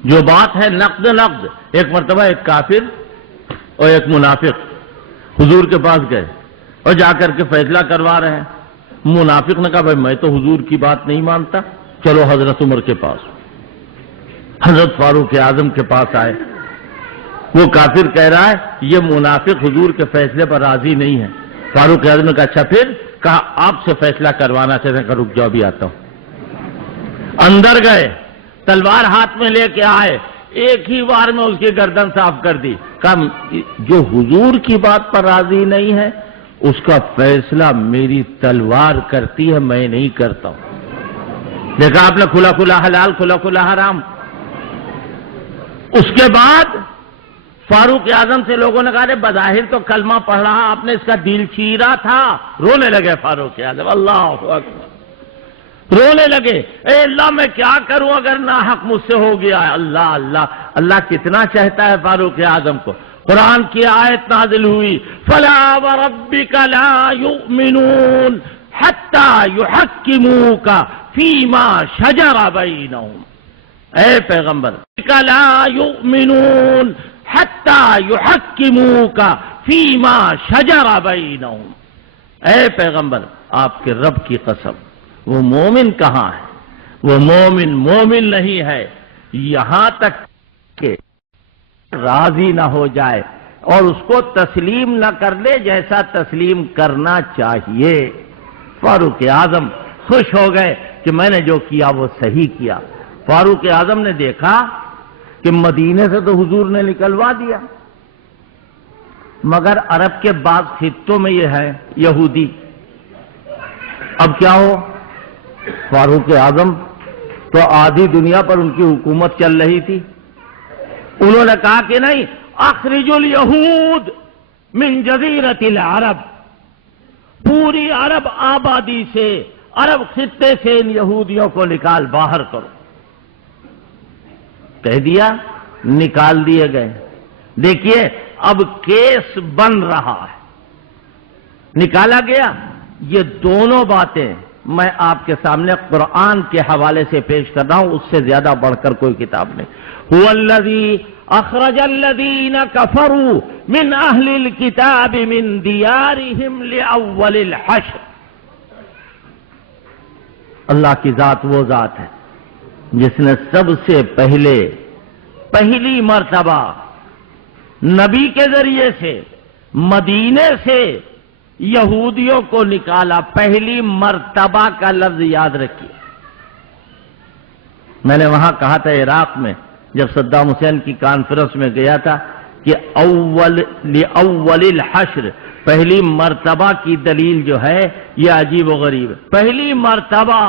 جو بات ہے نقد نقد۔ ایک مرتبہ ایک کافر اور ایک منافق حضور کے پاس گئے اور جا کر کے فیصلہ کروا رہے ہیں۔ منافق نے کہا بھائی میں تو حضور کی بات نہیں مانتا، چلو حضرت عمر کے پاس۔ حضرت فاروق اعظم کے پاس آئے، وہ کافر کہہ رہا ہے یہ منافق حضور کے فیصلے پر راضی نہیں ہے۔ فاروق اعظم نے کہا اچھا پھر؟ کہا آپ سے فیصلہ کروانا چاہتے ہیں، کہ رک جاؤ بھی آتا ہوں۔ اندر گئے، تلوار ہاتھ میں لے کے آئے، ایک ہی بار میں اس کی گردن صاف کر دی۔ کہا جو حضور کی بات پر راضی نہیں ہے اس کا فیصلہ میری تلوار کرتی ہے، میں نہیں کرتا ہوں۔ دیکھا آپ نے کھلا کھلا حلال کھلا کھلا حرام۔ اس کے بعد فاروق اعظم سے لوگوں نے کہا رے بظاہر تو کلمہ پڑھ رہا، آپ نے اس کا دل چیرا تھا۔ رونے لگے فاروق اعظم، اللہ اکبر، رونے لگے، اے اللہ میں کیا کروں اگر ناحق مجھ سے ہو گیا ہے۔ اللہ اللہ اللہ کتنا چاہتا ہے فاروق اعظم کو۔ قرآن کی آیت نازل ہوئی، فلا وربک لا یؤمنون حتی یحکموک فیما شجر بینہم، اے پیغمبر لا یؤمنون حتی یحکموک فیما شجر بینہم، اے پیغمبر آپ کے رب کی قسم وہ مومن کہاں ہے؟ وہ مومن نہیں ہے یہاں تک کہ راضی نہ ہو جائے اور اس کو تسلیم نہ کر لے جیسا تسلیم کرنا چاہیے۔ فاروق اعظم خوش ہو گئے کہ میں نے جو کیا وہ صحیح کیا۔ فاروق اعظم نے دیکھا کہ مدینے سے تو حضور نے نکلوا دیا، مگر عرب کے بعض خطوں میں یہ ہے یہودی، اب کیا ہو؟ فاروق اعظم تو آدھی دنیا پر ان کی حکومت چل رہی تھی، انہوں نے کہا کہ نہیں، اخرج الیہود من جزیرۃ العرب، پوری عرب آبادی سے، عرب خطے سے ان یہودیوں کو نکال باہر کرو۔ کہہ دیا، نکال دیے گئے۔ دیکھیے اب کیس بن رہا ہے، نکالا گیا۔ یہ دونوں باتیں میں آپ کے سامنے قرآن کے حوالے سے پیش کر رہا ہوں، اس سے زیادہ بڑھ کر کوئی کتاب نہیں۔ هو الذی اخرج الذین کفروا من اہل الکتاب من دیارہم لاول الحشر، اللہ کی ذات وہ ذات ہے جس نے سب سے پہلی مرتبہ نبی کے ذریعے سے مدینے سے یہودیوں کو نکالا۔ پہلی مرتبہ کا لفظ یاد رکھیے۔ میں نے وہاں کہا تھا عراق میں جب صدام حسین کی کانفرنس میں گیا تھا کہ اول الحشر، پہلی مرتبہ کی دلیل جو ہے یہ عجیب و غریب ہے۔ پہلی مرتبہ،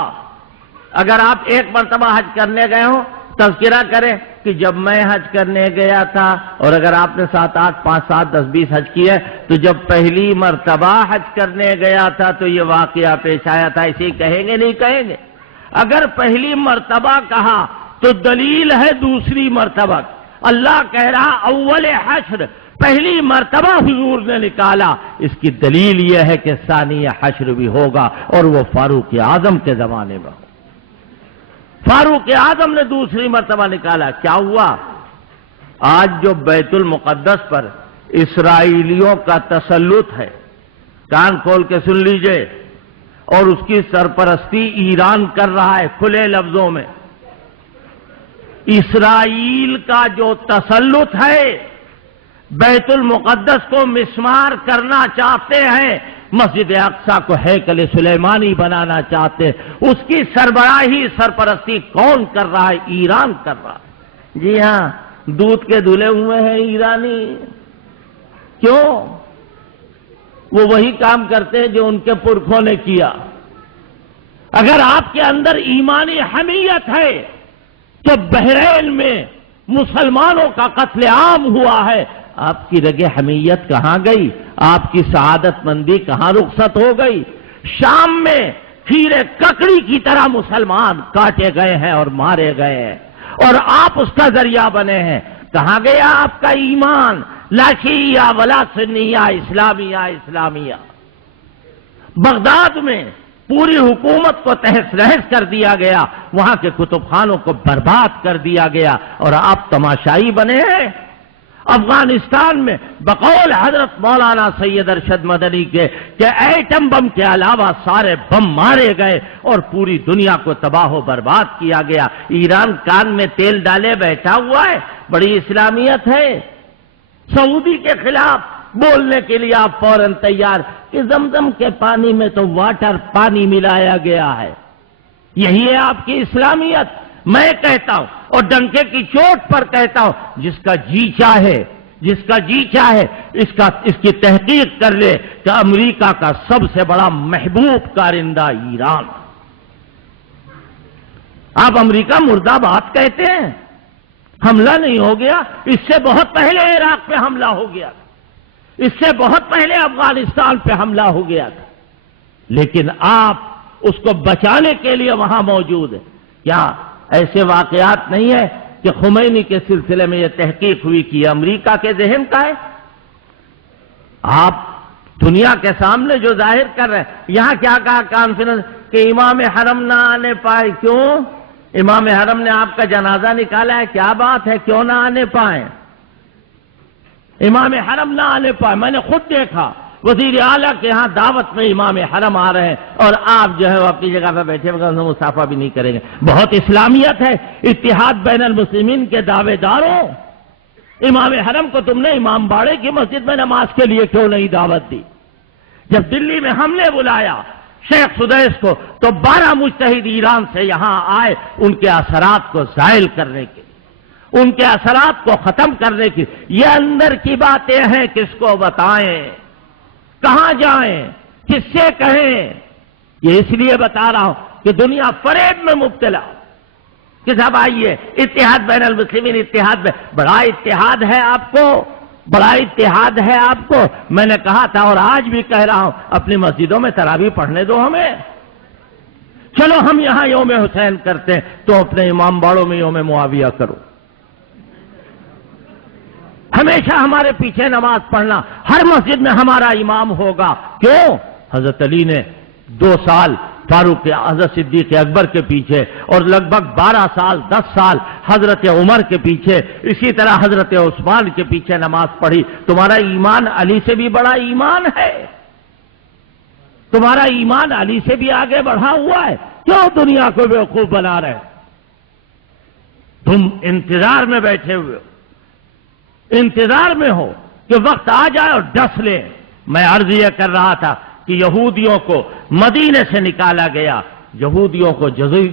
اگر آپ ایک مرتبہ حج کرنے گئے ہوں تذکرہ کریں کہ جب میں حج کرنے گیا تھا، اور اگر آپ نے 7 8 5 7 10 20 حج کیے تو جب پہلی مرتبہ حج کرنے گیا تھا تو یہ واقعہ پیش آیا تھا، اسے کہیں گے نہیں کہیں گے؟ اگر پہلی مرتبہ کہا تو دلیل ہے دوسری مرتبہ۔ اللہ کہہ رہا اول حشر، پہلی مرتبہ حضور نے نکالا، اس کی دلیل یہ ہے کہ ثانی حشر بھی ہوگا، اور وہ فاروق اعظم کے زمانے میں۔ فاروق اعظم نے دوسری مرتبہ نکالا، کیا ہوا؟ آج جو بیت المقدس پر اسرائیلیوں کا تسلط ہے، کان کھول کے سن لیجئے، اور اس کی سرپرستی ایران کر رہا ہے کھلے لفظوں میں۔ اسرائیل کا جو تسلط ہے، بیت المقدس کو مسمار کرنا چاہتے ہیں، مسجد اقصی کو ہیکل سلیمانی بنانا چاہتے ہیں، اس کی سربراہی سرپرستی کون کر رہا ہے؟ ایران کر رہا ہے۔ جی ہاں، دودھ کے دھلے ہوئے ہیں ایرانی۔ کیوں؟ وہ وہی کام کرتے ہیں جو ان کے پرکھوں نے کیا۔ اگر آپ کے اندر ایمانی حمیت ہے تو بحرین میں مسلمانوں کا قتل عام ہوا ہے، آپ کی رگ حمیت کہاں گئی؟ آپ کی سعادت مندی کہاں رخصت ہو گئی؟ شام میں کھیرے ککڑی کی طرح مسلمان کاٹے گئے ہیں اور مارے گئے ہیں، اور آپ اس کا ذریعہ بنے ہیں۔ کہاں گیا آپ کا ایمان؟ لا شیعہ ولا سنیہ، اسلامیہ اسلامیہ۔ بغداد میں پوری حکومت کو تہس نہس کر دیا گیا، وہاں کے کتب خانوں کو برباد کر دیا گیا، اور آپ تماشائی بنے ہیں۔ افغانستان میں بقول حضرت مولانا سید ارشد مدنی کے کہ ایٹم بم کے علاوہ سارے بم مارے گئے اور پوری دنیا کو تباہ و برباد کیا گیا۔ ایران کان میں تیل ڈالے بیٹھا ہوا ہے، بڑی اسلامیت ہے۔ سعودی کے خلاف بولنے کے لیے آپ فوراً تیار کہ زمزم کے پانی میں تو واٹر پانی ملایا گیا ہے۔ یہی ہے آپ کی اسلامیت۔ میں کہتا ہوں اور ڈنکے کی چوٹ پر کہتا ہوں، جس کا جی چاہے اس کی تحقیق کر لے کہ امریکہ کا سب سے بڑا محبوب کارندہ ایران۔ آپ امریکہ مرد آباد کہتے ہیں، حملہ نہیں ہو گیا؟ اس سے بہت پہلے عراق پہ حملہ ہو گیا تھا، اس سے بہت پہلے افغانستان پہ حملہ ہو گیا تھا، لیکن آپ اس کو بچانے کے لیے وہاں موجود ہیں۔ کیا ایسے واقعات نہیں ہے کہ خمینی کے سلسلے میں یہ تحقیق ہوئی کہ یہ امریکہ کے ذہن کا ہے؟ آپ دنیا کے سامنے جو ظاہر کر رہے ہیں، یہاں کیا کہا کانفرنس کہ امام حرم نہ آنے پائے؟ کیوں؟ امام حرم نے آپ کا جنازہ نکالا ہے، کیا بات ہے، کیوں نہ آنے پائیں؟ امام حرم نہ آنے پائے، میں نے خود دیکھا وزیر اعلیٰ کے ہاں دعوت میں امام حرم آ رہے ہیں اور آپ جو ہے وہ اپنی جگہ پہ بیٹھے ہوئے مصافحہ بھی نہیں کریں گے۔ بہت اسلامیت ہے۔ اتحاد بین المسلمین کے دعوے داروں، امام حرم کو تم نے امام باڑے کی مسجد میں نماز کے لیے کیوں نہیں دعوت دی؟ جب دلی میں ہم نے بلایا شیخ سدیس کو تو 12 مجتہد ایران سے یہاں آئے ان کے اثرات کو زائل کرنے کے لیے، ان کے اثرات کو ختم کرنے کی۔ یہ اندر کی باتیں ہیں، کس کو بتائیں، کہاں جائیں، کس سے کہیں؟ یہ اس لیے بتا رہا ہوں کہ دنیا فریب میں مبتلا کہ صاحب آئیے اتحاد بین المسلمین، اتحاد میں بڑا اتحاد ہے آپ کو، بڑا اتحاد ہے آپ کو۔ میں نے کہا تھا اور آج بھی کہہ رہا ہوں، اپنی مسجدوں میں تراویح پڑھنے دو ہمیں۔ چلو ہم یہاں یوم حسین کرتے ہیں تو اپنے امام باڑوں میں یوم معاویہ کرو۔ ہمیشہ ہمارے پیچھے نماز پڑھنا، ہر مسجد میں ہمارا امام ہوگا۔ کیوں؟ حضرت علی نے 2 سال فاروق حضرت صدیق اکبر کے پیچھے اور لگ بھگ 12 سال 10 سال حضرت عمر کے پیچھے، اسی طرح حضرت عثمان کے پیچھے نماز پڑھی۔ تمہارا ایمان علی سے بھی بڑا ایمان ہے، تمہارا ایمان علی سے بھی آگے بڑھا ہوا ہے۔ کیوں دنیا کو بیوقوف بنا رہے؟ تم انتظار میں بیٹھے ہوئے ہو، انتظار میں ہو کہ وقت آ جائے اور ڈس لے۔ میں عرض یہ کر رہا تھا کہ یہودیوں کو مدینے سے نکالا گیا، یہودیوں کو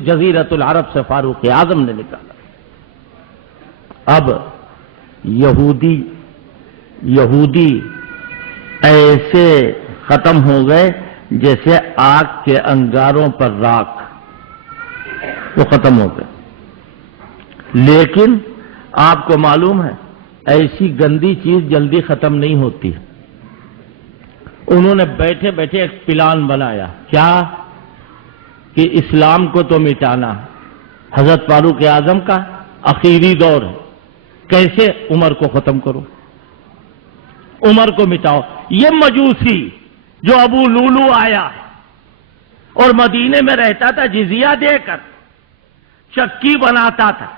جزیرت العرب سے فاروق اعظم نے نکالا۔ اب یہودی ایسے ختم ہو گئے جیسے آگ کے انگاروں پر راکھ، وہ ختم ہو گئے۔ لیکن آپ کو معلوم ہے ایسی گندی چیز جلدی ختم نہیں ہوتی۔ انہوں نے بیٹھے بیٹھے ایک پلان بنایا، کیا کہ اسلام کو تو مٹانا۔ حضرت فاروق اعظم کا آخری دور ہے، کیسے عمر کو ختم کرو، عمر کو مٹاؤ۔ یہ مجوسی جو ابو لولو آیا ہے اور مدینے میں رہتا تھا جزیہ دے کر، چکی بناتا تھا،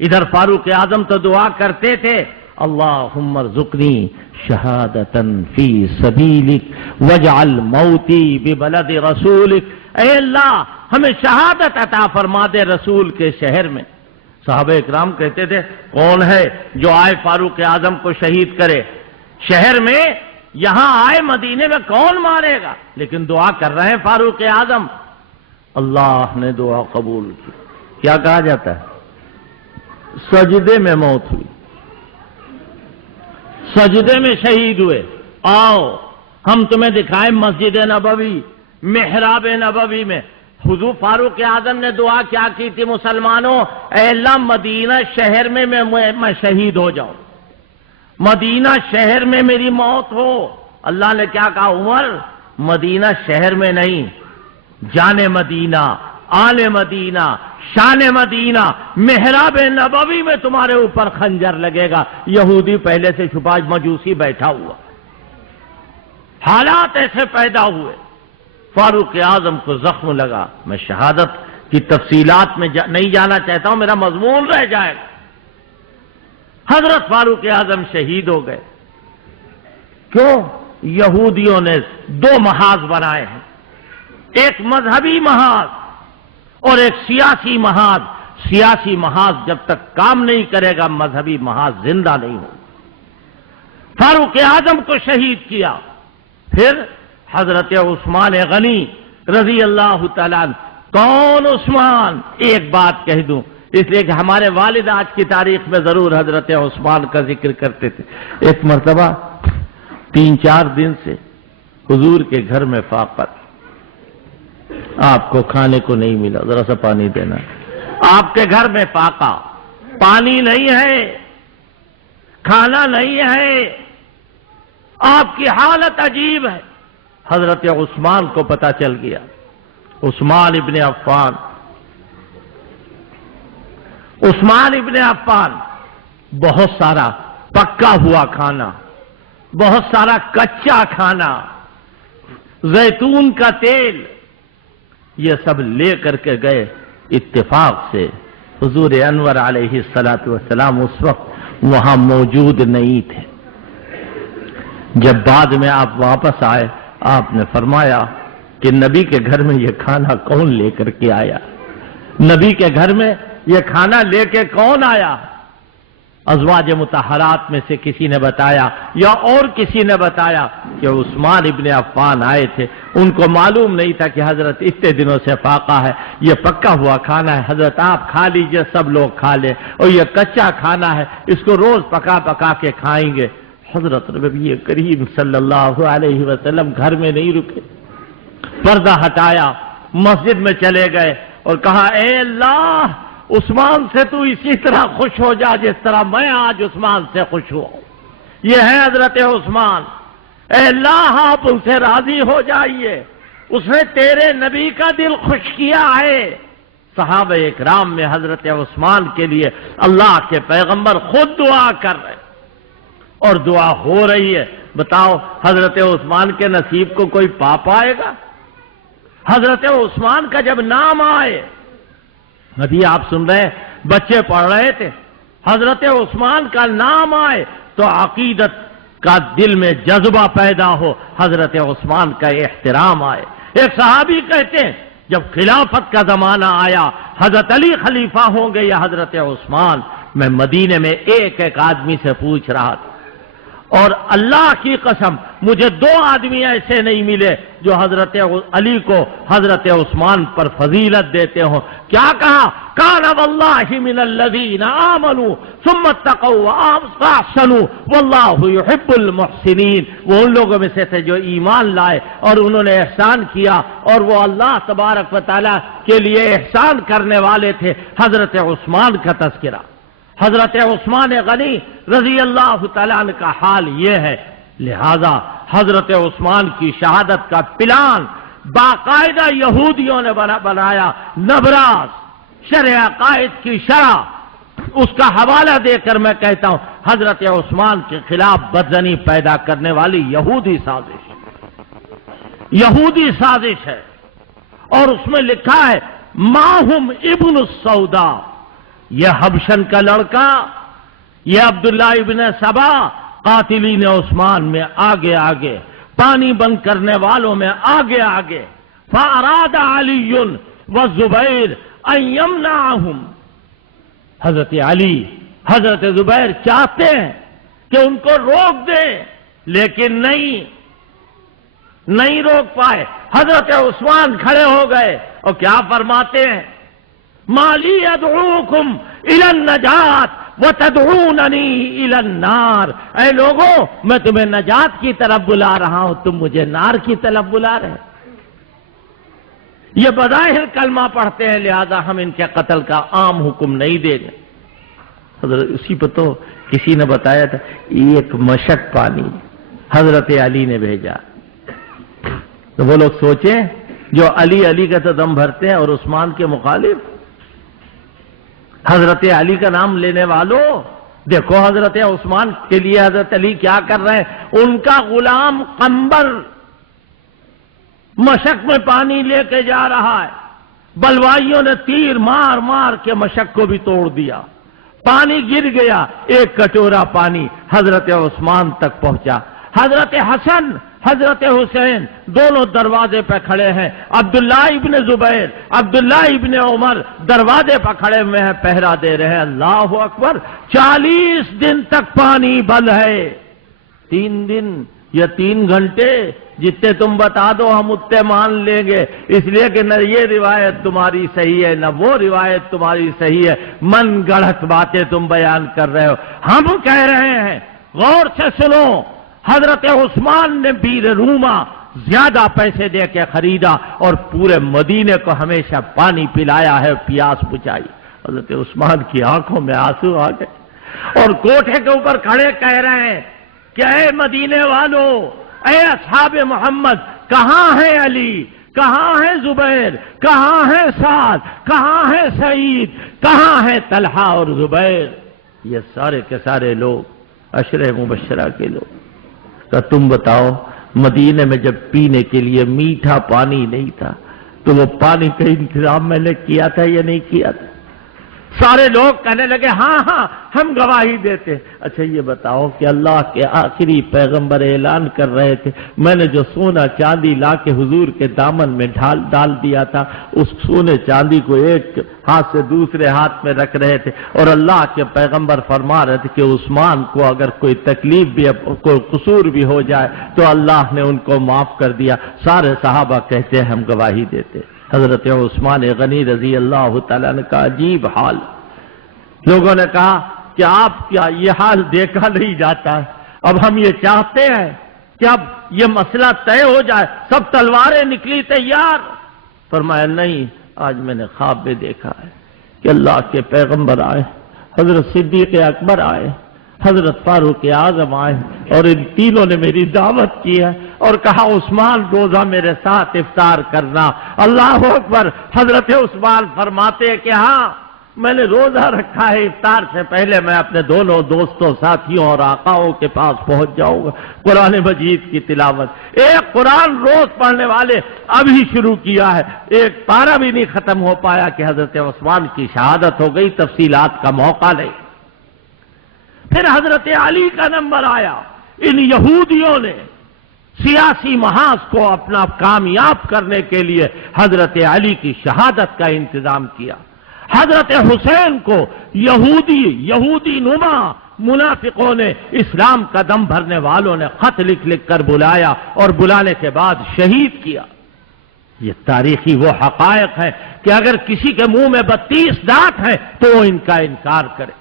ادھر فاروق اعظم تو دعا کرتے تھے، اللہم ارزقنی شہادتن فی سبیلک واجعل موتی ببلد رسولک۔ اے اللہ ہمیں شہادت عطا فرما دے رسول کے شہر میں۔ صحابہ اکرام کہتے تھے کون ہے جو آئے فاروق اعظم کو شہید کرے؟ شہر میں یہاں آئے مدینے میں کون مارے گا؟ لیکن دعا کر رہے ہیں فاروق اعظم. اللہ نے دعا قبول کی. کیا کہا جاتا ہے؟ سجدے میں موت ہوئی، سجدے میں شہید ہوئے. آؤ ہم تمہیں دکھائیں مسجد نبوی، محراب نبوی میں حضور فاروق اعظم نے دعا کیا کی تھی مسلمانوں؟ اے اللہ مدینہ شہر میں میں شہید ہو جاؤں، مدینہ شہر میں میری موت ہو. اللہ نے کیا کہا؟ عمر مدینہ شہر میں نہیں، جانے مدینہ، آنے مدینہ، شان مدینہ، محراب نبوی میں تمہارے اوپر خنجر لگے گا. یہودی پہلے سے چھپا مجوسی بیٹھا ہوا، حالات ایسے پیدا ہوئے. فاروق اعظم کو زخم لگا. میں شہادت کی تفصیلات میں نہیں جانا چاہتا ہوں، میرا مضمون رہ جائے گا. حضرت فاروق اعظم شہید ہو گئے. کیوں؟ یہودیوں نے دو محاذ بنائے ہیں، ایک مذہبی محاذ اور ایک سیاسی محاذ. سیاسی محاذ جب تک کام نہیں کرے گا مذہبی محاذ زندہ نہیں ہوگا. فاروق اعظم کو شہید کیا. پھر حضرت عثمان غنی رضی اللہ تعالیٰ عنہ. کون عثمان؟ ایک بات کہہ دوں، اس لیے کہ ہمارے والد آج کی تاریخ میں ضرور حضرت عثمان کا ذکر کرتے تھے. ایک مرتبہ 3-4 دن سے حضور کے گھر میں فاقہ، آپ کو کھانے کو نہیں ملا، ذرا سا پانی دینا. آپ کے گھر میں فاقہ، پانی نہیں ہے، کھانا نہیں ہے، آپ کی حالت عجیب ہے. حضرت عثمان کو پتہ چل گیا. عثمان ابن عفان بہت سارا پکا ہوا کھانا، بہت سارا کچا کھانا، زیتون کا تیل، یہ سب لے کر کے گئے. اتفاق سے حضور انور علیہ الصلوۃ والسلام اس وقت وہاں موجود نہیں تھے. جب بعد میں آپ واپس آئے، آپ نے فرمایا کہ نبی کے گھر میں یہ کھانا کون لے کر کے آیا؟ نبی کے گھر میں یہ کھانا لے کے کون آیا؟ ازواج مطہرات میں سے کسی نے بتایا یا اور کسی نے بتایا کہ عثمان ابن عفان آئے تھے. ان کو معلوم نہیں تھا کہ حضرت اتنے دنوں سے فاقہ ہے، یہ پکا ہوا کھانا ہے، حضرت آپ کھا لیجئے، سب لوگ کھا لیں، اور یہ کچا کھانا ہے، اس کو روز پکا پکا کے کھائیں گے. حضرت نبی کریم صلی اللہ علیہ وسلم گھر میں نہیں رکے، پردہ ہٹایا، مسجد میں چلے گئے اور کہا اے اللہ عثمان سے تو اسی طرح خوش ہو جا جس طرح میں آج عثمان سے خوش ہوں. یہ ہے حضرت عثمان. اے اللہ آپ ان سے راضی ہو جائیے، اس نے تیرے نبی کا دل خوش کیا ہے. صحابہ اکرام میں حضرت عثمان کے لیے اللہ کے پیغمبر خود دعا کر رہے اور دعا ہو رہی ہے. بتاؤ حضرت عثمان کے نصیب کو کوئی پا پائے گا؟ حضرت عثمان کا جب نام آئے، ابھی آپ سن رہے ہیں، بچے پڑھ رہے تھے، حضرت عثمان کا نام آئے تو عقیدت کا دل میں جذبہ پیدا ہو، حضرت عثمان کا احترام آئے. ایک صحابی کہتے ہیں جب خلافت کا زمانہ آیا، حضرت علی خلیفہ ہوں گے یا حضرت عثمان، میں مدینے میں ایک ایک آدمی سے پوچھ رہا تھا، اور اللہ کی قسم مجھے 2 آدمی ایسے نہیں ملے جو حضرت علی کو حضرت عثمان پر فضیلت دیتے ہوں. کیا کہا؟ کان واللہ من الذین آمنوا ثم اتقوا واحسنوا واللہ یحب المحسنین. وہ ان لوگوں میں سے تھے جو ایمان لائے اور انہوں نے احسان کیا، اور وہ اللہ تبارک و تعالی کے لیے احسان کرنے والے تھے. حضرت عثمان کا تذکرہ، حضرت عثمان غنی رضی اللہ تعالیٰ عنہ کا حال یہ ہے. لہذا حضرت عثمان کی شہادت کا پلان باقاعدہ یہودیوں نے بنایا. نبراس شرع عقائد کی شرح، اس کا حوالہ دے کر میں کہتا ہوں حضرت عثمان کے خلاف بدزنی پیدا کرنے والی یہودی سازش ہے. اور اس میں لکھا ہے ماہم ابن السودا، یہ حبشن کا لڑکا، یہ عبداللہ ابن سبا قاتلین عثمان میں آگے آگے، پانی بند کرنے والوں میں آگے آگے. فاراد علی والزبیر ان یمنعہم، حضرت علی، حضرت زبیر چاہتے ہیں کہ ان کو روک دیں، لیکن نہیں روک پائے۔ حضرت عثمان کھڑے ہو گئے اور کیا فرماتے ہیں؟ مالی ادعوکم الی النجات وتدعوننی الی النار، اے لوگوں میں تمہیں نجات کی طرف بلا رہا ہوں، تم مجھے نار کی طرف بلا رہے۔ یہ بظاہر کلمہ پڑھتے ہیں، لہذا ہم ان کے قتل کا عام حکم نہیں دیں گے۔ حضرت اسی پہ تو کسی نے بتایا تھا، ایک مشک پانی حضرت علی نے بھیجا، تو وہ لوگ سوچیں جو علی کا تو دم بھرتے ہیں اور عثمان کے مخالف، حضرت علی کا نام لینے والوں دیکھو حضرت عثمان کے لیے حضرت علی کیا کر رہے ہیں۔ ان کا غلام قنبر مشک میں پانی لے کے جا رہا ہے، بلوائیوں نے تیر مار مار کے مشک کو بھی توڑ دیا، پانی گر گیا، ایک کٹورا پانی حضرت عثمان تک پہنچا۔ حضرت حسن، حضرت حسین دونوں دروازے پہ کھڑے ہیں، عبداللہ ابن زبیر، عبداللہ ابن عمر دروازے پہ کھڑے ہوئے ہیں، پہرا دے رہے ہیں۔ اللہ اکبر، 40 دن تک پانی بند ہے۔ 3 دن یا 3 گھنٹے جتنے تم بتا دو ہم اتنے مان لیں گے، اس لیے کہ نہ یہ روایت تمہاری صحیح ہے نہ وہ روایت تمہاری صحیح ہے، من گڑھت باتیں تم بیان کر رہے ہو۔ ہم کہہ رہے ہیں غور سے سنو، حضرت عثمان نے بیر روما زیادہ پیسے دے کے خریدا اور پورے مدینے کو ہمیشہ پانی پلایا ہے، پیاس بجھائی۔ حضرت عثمان کی آنکھوں میں آنسو آ گئے اور کوٹھے کے اوپر کھڑے کہہ رہے ہیں کہ اے مدینے والوں، اے اصحاب محمد، کہاں ہے علی، کہاں ہے زبیر، کہاں ہے سعد، کہاں ہے سعید، کہاں ہے طلحہ اور زبیر؟ یہ سارے کے سارے لوگ عشرہ مبشرہ کے لوگ۔ کہ تم بتاؤ مدینے میں جب پینے کے لیے میٹھا پانی نہیں تھا تو وہ پانی کا انتظام میں نے کیا تھا یا نہیں کیا تھا؟ سارے لوگ کہنے لگے ہاں ہم گواہی دیتے۔ اچھا یہ بتاؤ کہ اللہ کے آخری پیغمبر اعلان کر رہے تھے، میں نے جو سونا چاندی لا کے حضور کے دامن میں ڈال دیا تھا، اس سونے چاندی کو ایک ہاتھ سے دوسرے ہاتھ میں رکھ رہے تھے، اور اللہ کے پیغمبر فرما رہے تھے کہ عثمان کو اگر کوئی تکلیف بھی، کوئی قصور بھی ہو جائے تو اللہ نے ان کو معاف کر دیا۔ سارے صحابہ کہتے ہیں ہم گواہی دیتے۔ حضرت عثمان غنی رضی اللہ تعالیٰ نے کہا عجیب حال۔ لوگوں نے کہا کہ آپ کیا یہ حال دیکھا نہیں جاتا ہے، اب ہم یہ چاہتے ہیں کہ اب یہ مسئلہ طے ہو جائے، سب تلواریں نکلی تیار۔ فرمایا نہیں، آج میں نے خواب میں دیکھا ہے کہ اللہ کے پیغمبر آئے، حضرت صدیق اکبر آئے، حضرت فاروق اعظم آئے، اور ان تینوں نے میری دعوت کی ہے اور کہا عثمان روزہ میرے ساتھ افطار کرنا۔ اللہ اکبر، حضرت عثمان فرماتے کہ ہاں میں نے روزہ رکھا ہے، افطار سے پہلے میں اپنے دونوں دوستوں، ساتھیوں اور آقاؤں کے پاس پہنچ جاؤں گا۔ قرآن مجید کی تلاوت، ایک قرآن روز پڑھنے والے ابھی شروع کیا ہے، ایک پارہ بھی نہیں ختم ہو پایا کہ حضرت عثمان کی شہادت ہو گئی، تفصیلات کا موقع نہیں۔ پھر حضرت علی کا نمبر آیا۔ ان یہودیوں نے سیاسی محاذ کو اپنا کامیاب کرنے کے لیے حضرت علی کی شہادت کا انتظام کیا۔ حضرت حسین کو یہودی نما منافقوں نے، اسلام کا دم بھرنے والوں نے خط لکھ کر بلایا اور بلانے کے بعد شہید کیا۔ یہ تاریخی وہ حقائق ہے کہ اگر کسی کے منہ میں 32 دانت ہیں تو وہ ان کا انکار کرے۔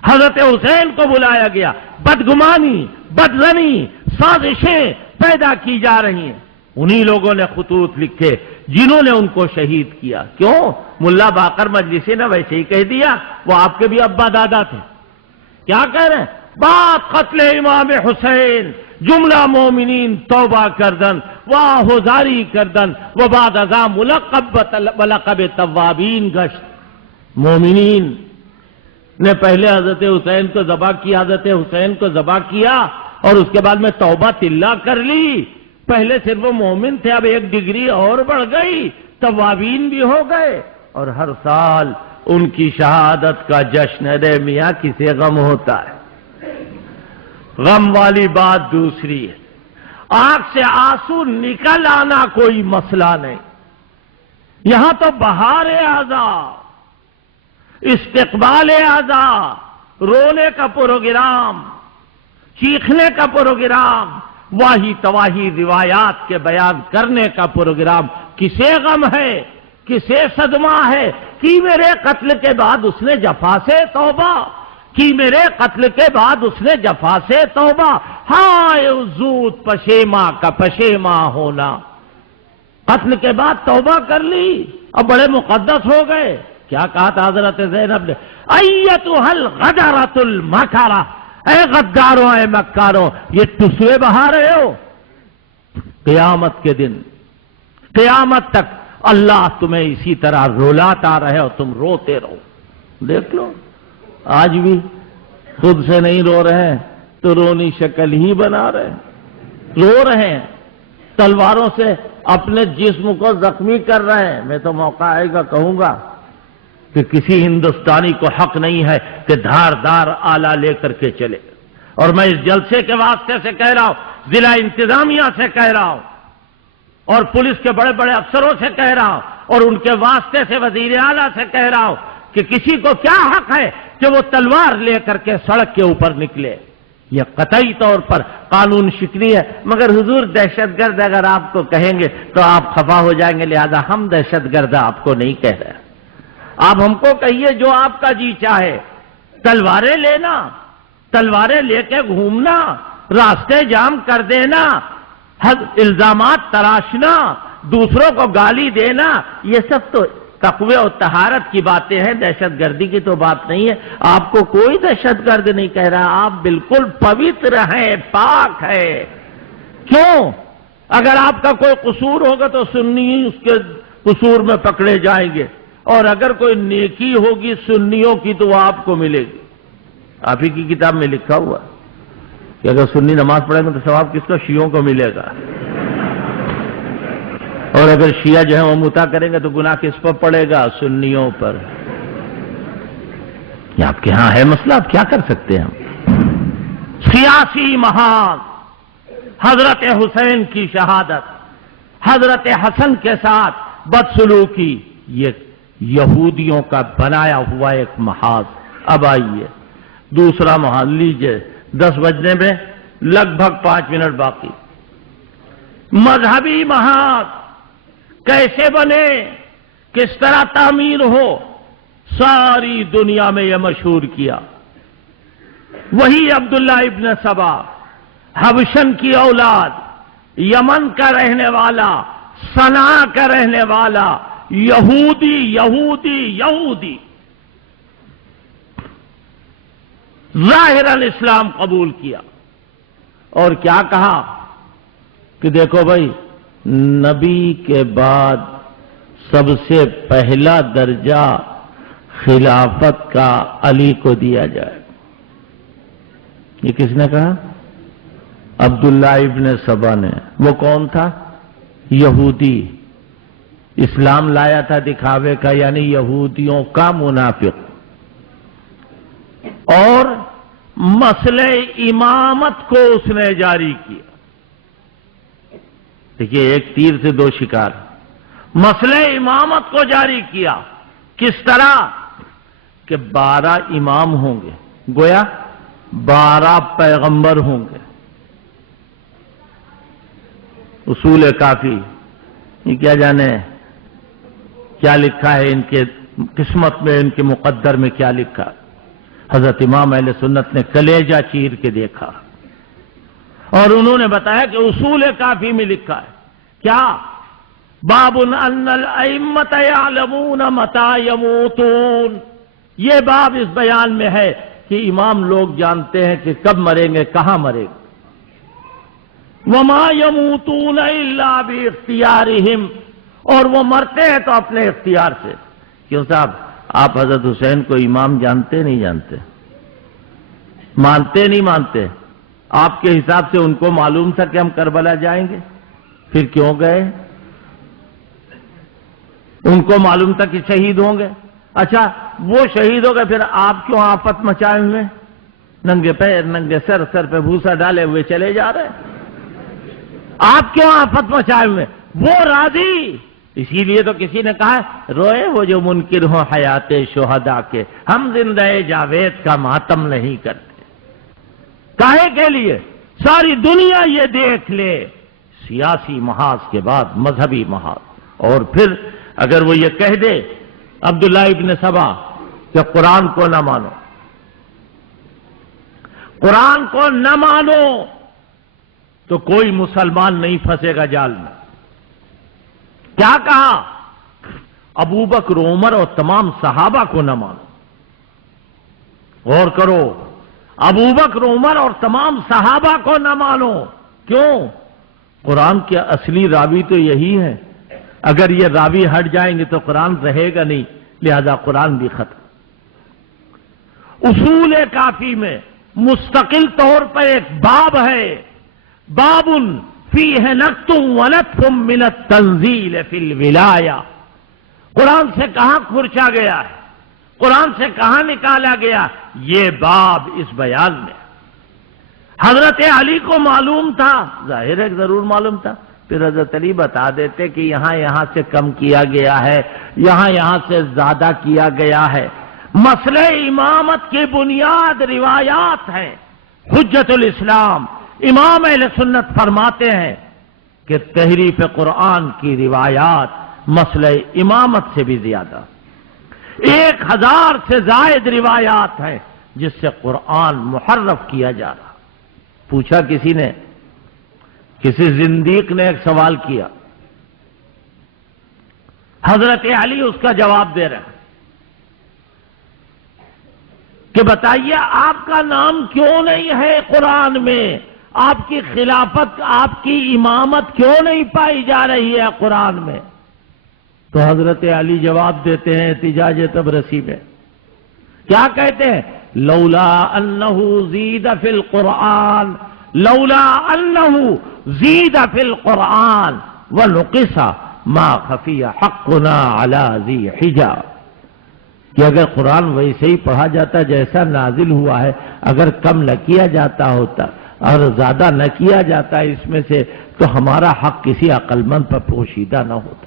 حضرت حسین کو بلایا گیا، بدگمانی، بدزنی، سازشیں پیدا کی جا رہی ہیں۔ انہی لوگوں نے خطوط لکھے جنہوں نے ان کو شہید کیا۔ کیوں؟ ملا باقر مجلسی نے ویسے ہی کہہ دیا، وہ آپ کے بھی ابا دادا تھے۔ کیا کہہ رہے ہیں؟ بات قتل امام حسین، جملہ مومنین توبہ کردن، واہ ہزاری کردن، و بعد ازاں ملقب توابین گشت۔ مومنین نے پہلے حضرت حسین کو ذبح کیا، حضرت حسین کو ذبح کیا اور اس کے بعد میں توبہ تلہ کر لی۔ پہلے صرف وہ مومن تھے، اب ایک ڈگری اور بڑھ گئی، توابین بھی ہو گئے، اور ہر سال ان کی شہادت کا جشن ہے۔ میاں کسے غم ہوتا ہے؟ غم والی بات دوسری ہے، آنکھ سے آنسو نکل آنا کوئی مسئلہ نہیں، یہاں تو بہار عذاب، استقبال اعضاء، رونے کا پروگرام، چیخنے کا پروگرام، واہی تواہی روایات کے بیان کرنے کا پروگرام، کسے غم ہے، کسے صدمہ ہے کہ میرے قتل کے بعد اس نے جفا سے توبہ کی، میرے قتل کے بعد اس نے جفا سے توبہ، ہائے زود پشیماں کا پشیماں ہونا، قتل کے بعد توبہ کر لی، اب بڑے مقدس ہو گئے۔ کیا کہا تھا حضرت زینب نے؟ ایتھا الغدرۃ المکرہ، اے غداروں، اے مکاروں، یہ ٹسوے بہا رہے ہو، قیامت کے دن، قیامت تک اللہ تمہیں اسی طرح رولاتا رہے اور تم روتے رہو۔ دیکھ لو آج بھی خود سے نہیں رو رہے ہیں تو رونی شکل ہی بنا رہے ہیں، رو رہے ہیں، تلواروں سے اپنے جسم کو زخمی کر رہے ہیں۔ میں تو موقع آئے گا کہوں گا کہ کسی ہندوستانی کو حق نہیں ہے کہ دھار دار آلہ لے کر کے چلے، اور میں اس جلسے کے واسطے سے کہہ رہا ہوں، ضلع انتظامیہ سے کہہ رہا ہوں، اور پولیس کے بڑے بڑے افسروں سے کہہ رہا ہوں، اور ان کے واسطے سے وزیر اعلیٰ سے کہہ رہا ہوں کہ کسی کو کیا حق ہے کہ وہ تلوار لے کر کے سڑک کے اوپر نکلے؟ یہ قطعی طور پر قانون شکنی ہے۔ مگر حضور دہشت گرد اگر آپ کو کہیں گے تو آپ خفا ہو جائیں گے، لہذا ہم دہشت گرد آپ کو نہیں کہہ رہے۔ آپ ہم کو کہیے جو آپ کا جی چاہے، تلواریں لینا، تلواریں لے کے گھومنا، راستے جام کر دینا، الزامات تراشنا، دوسروں کو گالی دینا، یہ سب تو تقوی اور طہارت کی باتیں ہیں، دہشت گردی کی تو بات نہیں ہے۔ آپ کو کوئی دہشت گرد نہیں کہہ رہا، آپ بالکل پوتر ہیں، پاک ہے۔ کیوں؟ اگر آپ کا کوئی قصور ہوگا تو سنی اس کے قصور میں پکڑے جائیں گے، اور اگر کوئی نیکی ہوگی سنیوں کی تو وہ آپ کو ملے گی۔ آپ ہی کی کتاب میں لکھا ہوا کہ اگر سنی نماز پڑھیں گے تو ثواب کس کو؟ شیعوں کو ملے گا، اور اگر شیعہ جو ہے وہ متا کریں گے تو گناہ کس پر پڑے گا؟ سنیوں پر۔ یہ آپ کے ہاں ہے مسئلہ، آپ کیا کر سکتے ہیں ہم؟ سیاسی محاذ، حضرت حسین کی شہادت، حضرت حسن کے ساتھ بدسلوکی، یہ یہودیوں کا بنایا ہوا ایک محاذ۔ اب آئیے دوسرا محاذ لیجئے، 10 بجنے میں لگ بھگ 5 منٹ باقی۔ مذہبی محاذ کیسے بنے، کس طرح تعمیر ہو، ساری دنیا میں یہ مشہور کیا۔ وہی عبداللہ ابن سبا، حبشن کی اولاد، یمن کا رہنے والا، صنعاء کا رہنے والا، یہودی یہودی یہودی، ظاہراً اسلام قبول کیا، اور کیا کہا کہ دیکھو بھائی، نبی کے بعد سب سے پہلا درجہ خلافت کا علی کو دیا جائے۔ یہ کس نے کہا؟ عبداللہ ابن سبا نے۔ وہ کون تھا؟ یہودی، اسلام لایا تھا دکھاوے کا، یعنی یہودیوں کا منافق، اور مسئلہ امامت کو اس نے جاری کیا۔ دیکھیے، ایک تیر سے 2 شکار۔ مسئلہ امامت کو جاری کیا، کس طرح کہ 12 امام ہوں گے، گویا 12 پیغمبر ہوں گے۔ اصول کافی، یہ کیا جانے کیا لکھا ہے ان کے قسمت میں، ان کے مقدر میں کیا لکھا۔ حضرت امام اہل سنت نے کلیجہ چیر کے دیکھا، اور انہوں نے بتایا کہ اصول کافی میں لکھا ہے کیا؟ باب ان الائمۃ یعلمون متی یموتون۔ یہ باب اس بیان میں ہے کہ امام لوگ جانتے ہیں کہ کب مریں گے، کہاں مریں گے۔ وما یموتون الا باختیارہم، اور وہ مرتے ہیں تو اپنے اختیار سے۔ کیوں صاحب، آپ حضرت حسین کو امام جانتے نہیں جانتے؟ مانتے نہیں مانتے؟ آپ کے حساب سے ان کو معلوم تھا کہ ہم کربلا جائیں گے، پھر کیوں گئے؟ ان کو معلوم تھا کہ شہید ہوں گے۔ اچھا، وہ شہید ہو گئے، پھر آپ کیوں آفت مچائے ہوئے، ننگے پیر ننگے سر، سر پہ بھوسا ڈالے ہوئے چلے جا رہے؟ آپ کیوں آفت مچائے ہوئے؟ وہ راضی اسی لیے تو کسی نے کہا روئے وہ جو منکر ہوں حیات شہداء کے، ہم زندہ جاوید کا ماتم نہیں کرتے۔ کاہے کے لیے؟ ساری دنیا یہ دیکھ لے، سیاسی محاذ کے بعد مذہبی محاذ۔ اور پھر اگر وہ یہ کہہ دے عبداللہ ابن سبا کہ قرآن کو نہ مانو، قرآن کو نہ مانو، تو کوئی مسلمان نہیں پھنسے گا جال میں۔ کیا کہا؟ ابو بکر عمر اور تمام صحابہ کو نہ مانو۔ غور کرو، ابو بکر عمر اور تمام صحابہ کو نہ مانو۔ کیوں؟ قرآن کے اصلی راوی تو یہی ہے، اگر یہ راوی ہٹ جائیں گے تو قرآن رہے گا نہیں، لہذا قرآن بھی ختم۔ اصول کافی میں مستقل طور پر ایک باب ہے، باب فیہ نقط ونطف من التنزیل فی الولایہ۔ قرآن سے کہاں کھرچا گیا ہے، قرآن سے کہاں نکالا گیا، یہ باب اس بیان میں۔ حضرت علی کو معلوم تھا، ظاہر ہے ضرور معلوم تھا، پھر حضرت علی بتا دیتے کہ یہاں سے کم کیا گیا ہے، یہاں سے زیادہ کیا گیا ہے۔ مسئلہ امامت کی بنیاد روایات ہیں۔ حجت الاسلام امام اہل سنت فرماتے ہیں کہ تحریف قرآن کی روایات مسئلہ امامت سے بھی زیادہ، 1000 سے زائد روایات ہیں جس سے قرآن محرف کیا جا رہا۔ پوچھا کسی نے، کسی زندیق نے ایک سوال کیا، حضرت علی اس کا جواب دے رہے ہیں کہ بتائیے آپ کا نام کیوں نہیں ہے قرآن میں، آپ کی خلافت، آپ کی امامت کیوں نہیں پائی جا رہی ہے قرآن میں؟ تو حضرت علی جواب دیتے ہیں احتجاج طبرسی میں، کیا کہتے ہیں؟ لولا انہ زید فی القرآن، لولا انہ زید فی القرآن ونقص ما خفی حقنا علی ذی حجا، کہ اگر قرآن ویسے ہی پڑھا جاتا جیسا نازل ہوا ہے، اگر کم نہ کیا جاتا ہوتا اور زیادہ نہ کیا جاتا اس میں سے، تو ہمارا حق کسی عقل مند پر پوشیدہ نہ ہوتا۔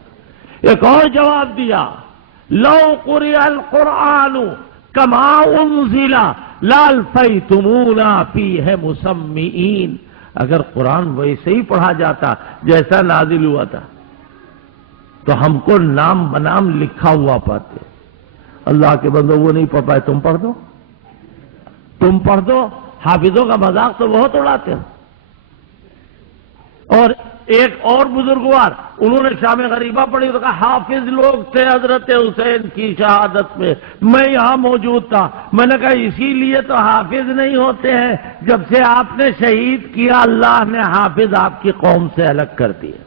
ایک اور جواب دیا، لو قرئ القرآن کما انزل لالفیتمونا فیہ مسمعین، اگر قرآن ویسے ہی پڑھا جاتا جیسا نازل ہوا تھا تو ہم کو نام بنام لکھا ہوا پاتے۔ اللہ کے بندو وہ نہیں پڑھ پائے، تم پڑھ دو، تم پڑھ دو۔ حافظوں کا مذاق تو بہت اڑاتے ہیں۔ اور ایک اور بزرگوار، انہوں نے شام غریبہ پڑھی تو کہا حافظ لوگ تھے حضرت حسین کی شہادت میں، میں یہاں موجود تھا۔ میں نے کہا اسی لیے تو حافظ نہیں ہوتے ہیں، جب سے آپ نے شہید کیا اللہ نے حافظ آپ کی قوم سے الگ کر دیا،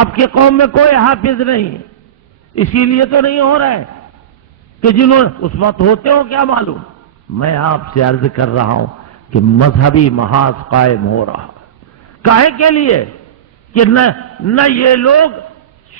آپ کی قوم میں کوئی حافظ نہیں، اسی لیے تو نہیں ہو رہا ہے کہ جنہوں اس وقت ہوتے ہو کیا معلوم۔ میں آپ سے عرض کر رہا ہوں کہ مذہبی محاذ قائم ہو رہا ہے۔ کاہے کے لیے؟ کہ نہ یہ لوگ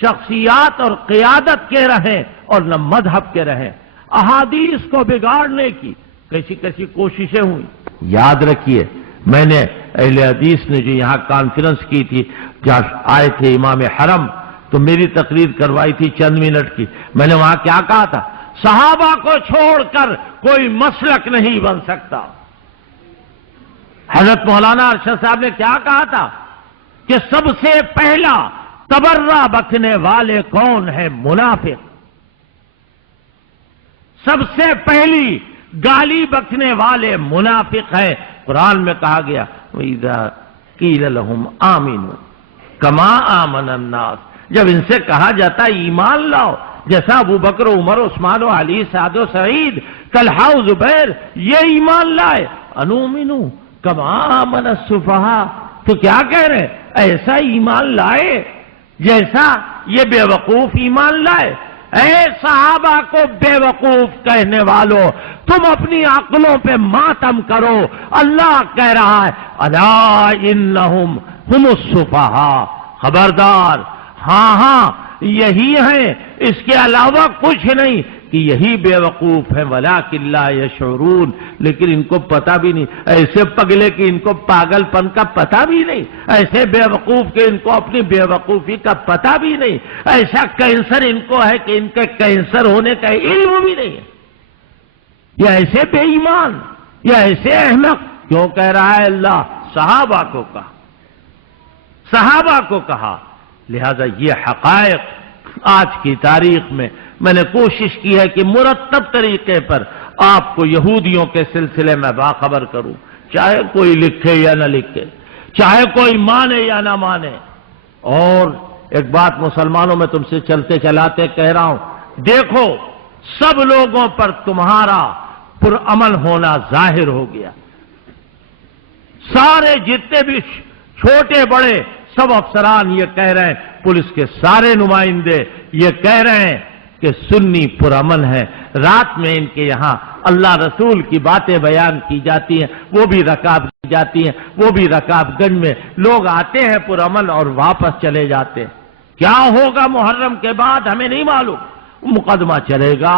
شخصیات اور قیادت کے رہیں اور نہ مذہب کے رہیں۔ احادیث کو بگاڑنے کی کیسی کوششیں ہوئی۔ یاد رکھیے، میں نے اہل حدیث نے جو یہاں کانفرنس کی تھی، جہاں آئے تھے امام حرم، تو میری تقریر کروائی تھی چند منٹ کی۔ میں نے وہاں کیا کہا تھا؟ صحابہ کو چھوڑ کر کوئی مسلک نہیں بن سکتا۔ حضرت مولانا ارشد صاحب نے کیا کہا تھا کہ سب سے پہلا تبرہ بکنے والے کون ہے؟ منافق۔ سب سے پہلی گالی بکنے والے منافق ہیں۔ قرآن میں کہا گیا وَإِذَا قِيلَ لَهُمْ آمِنُوا كَمَا آمَنَ النَّاسُ، جب ان سے کہا جاتا ایمان لاؤ جیسا ابو بکر، عمر، عثمان و علی، سعد و سعید، طلحہ و زبیر یہ ایمان لائے، انؤمنو کما آمن السفہاء، تو کیا کہہ رہے ہیں؟ ایسا ایمان لائے جیسا یہ بے وقوف ایمان لائے۔ اے صحابہ کو بے وقوف کہنے والوں، تم اپنی عقلوں پہ ماتم کرو۔ اللہ کہہ رہا ہے الا انہم ہم السفہاء، خبردار، ہاں یہی ہیں، اس کے علاوہ کچھ نہیں۔ کہ یہی بیوقوف ہیں ولیکن لا یشعرون، لیکن ان کو پتہ بھی نہیں، ایسے پگلے کہ ان کو پاگل پن کا پتہ بھی نہیں، ایسے بیوقوف کہ ان کو اپنی بیوقوفی کا پتہ بھی نہیں، ایسا کینسر ان کو ہے کہ ان کے کینسر ہونے کا علم بھی نہیں ہے۔ یا ایسے بے ایمان، یا ایسے احمق، کیوں کہہ رہا ہے اللہ؟ صحابہ کو کہا، صحابہ کو کہا۔ لہذا یہ حقائق آج کی تاریخ میں نے کوشش کی ہے کہ مرتب طریقے پر آپ کو یہودیوں کے سلسلے میں باخبر کروں، چاہے کوئی لکھے یا نہ لکھے، چاہے کوئی مانے یا نہ مانے۔ اور ایک بات مسلمانوں میں تم سے چلتے چلاتے کہہ رہا ہوں، دیکھو سب لوگوں پر تمہارا پرامن ہونا ظاہر ہو گیا، سارے جتنے بھی چھوٹے بڑے سب افسران یہ کہہ رہے ہیں، پولیس کے سارے نمائندے یہ کہہ رہے ہیں کہ سنی پرامن ہے۔ رات میں ان کے یہاں اللہ رسول کی باتیں بیان کی جاتی ہیں، وہ بھی رکاب کی جاتی ہیں، وہ بھی رکاب گنج میں لوگ آتے ہیں پرامن اور واپس چلے جاتے ہیں۔ کیا ہوگا محرم کے بعد ہمیں نہیں معلوم، مقدمہ چلے گا،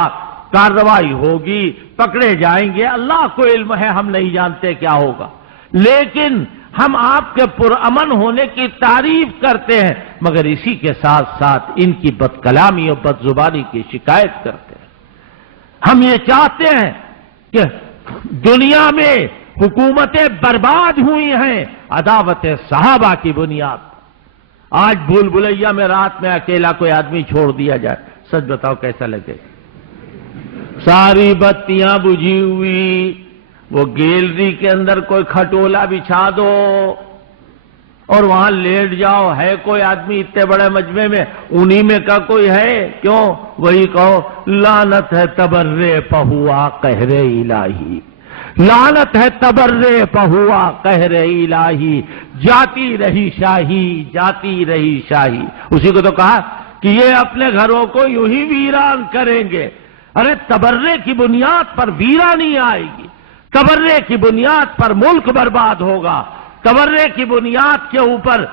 کارروائی ہوگی، پکڑے جائیں گے، اللہ کو علم ہے، ہم نہیں جانتے کیا ہوگا، لیکن ہم آپ کے پرامن ہونے کی تعریف کرتے ہیں، مگر اسی کے ساتھ ساتھ ان کی بد کلامی اور بد زبانی کی شکایت کرتے ہیں۔ ہم یہ چاہتے ہیں کہ دنیا میں حکومتیں برباد ہوئی ہیں عداوت صحابہ کی بنیاد پر۔ آج بھول بھلیا میں رات میں اکیلا کوئی آدمی چھوڑ دیا جائے، سچ بتاؤ کیسا لگے؟ ساری بتیاں بجھی ہوئی، وہ گیلری کے اندر کوئی کھٹولا بچھا دو اور وہاں لیٹ جاؤ، ہے کوئی آدمی اتنے بڑے مجمع میں؟ انہی میں کا کوئی ہے؟ کیوں؟ وہی کہو لعنت ہے تبرے پہوا قہر الہی، لعنت ہے تبرے پہوا قہر الہی، جاتی رہی شاہی، جاتی رہی شاہی۔ اسی کو تو کہا کہ یہ اپنے گھروں کو یوں ہی ویران کریں گے۔ ارے تبرے کی بنیاد پر ویرانی آئے گی، تبرے کی بنیاد پر ملک برباد ہوگا، تبرے کی بنیاد کے اوپر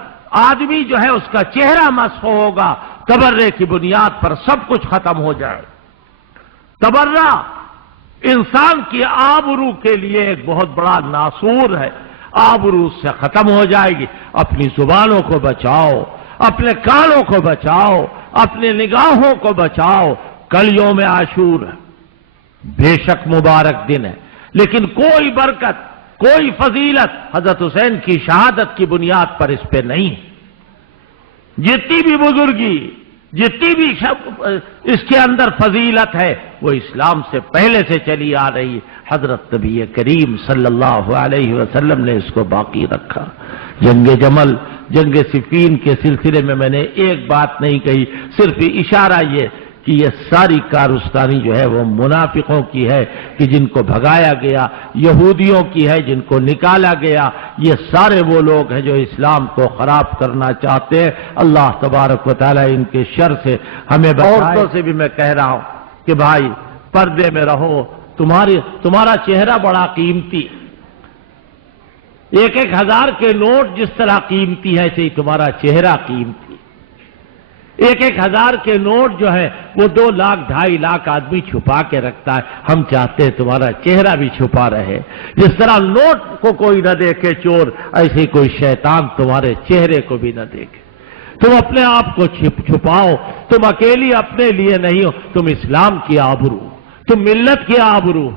آدمی جو ہے اس کا چہرہ مسخ ہوگا، تبرے کی بنیاد پر سب کچھ ختم ہو جائے۔ تبرہ انسان کی آبرو کے لیے ایک بہت بڑا ناسور ہے، آبرو سے ختم ہو جائے گی۔ اپنی زبانوں کو بچاؤ، اپنے کانوں کو بچاؤ، اپنے نگاہوں کو بچاؤ۔ کل یوم عاشور ہے، بے شک مبارک دن ہے، لیکن کوئی برکت، کوئی فضیلت حضرت حسین کی شہادت کی بنیاد پر اس پہ نہیں ہے۔ جتنی بھی بزرگی، جتنی بھی اس کے اندر فضیلت ہے، وہ اسلام سے پہلے سے چلی آ رہی ہے۔ حضرت نبی کریم صلی اللہ علیہ وسلم نے اس کو باقی رکھا۔ جنگ جمل، جنگ صفین کے سلسلے میں نے ایک بات نہیں کہی، صرف اشارہ یہ کہ یہ ساری کارستانی جو ہے وہ منافقوں کی ہے، کہ جن کو بھگایا گیا، یہودیوں کی ہے جن کو نکالا گیا۔ یہ سارے وہ لوگ ہیں جو اسلام کو خراب کرنا چاہتے ہیں۔ اللہ تبارک و تعالیٰ ان کے شر سے ہمیں بچائے۔ عورتوں سے بھی میں کہہ رہا ہوں کہ بھائی پردے میں رہو، تمہارا چہرہ بڑا قیمتی، 1,000 کے نوٹ جس طرح قیمتی ہے ایسے ہی تمہارا چہرہ قیمتی۔ 1,000 کے نوٹ جو ہے وہ 2 لاکھ 2.5 لاکھ آدمی چھپا کے رکھتا ہے، ہم چاہتے ہیں تمہارا چہرہ بھی چھپا رہے۔ جس طرح نوٹ کو کوئی نہ دیکھے چور، ایسے ہی کوئی شیطان تمہارے چہرے کو بھی نہ دیکھے۔ تم اپنے آپ کو چھپاؤ، تم اکیلی اپنے لیے نہیں ہو، تم اسلام کی آبرو، تم ملت کی آبرو،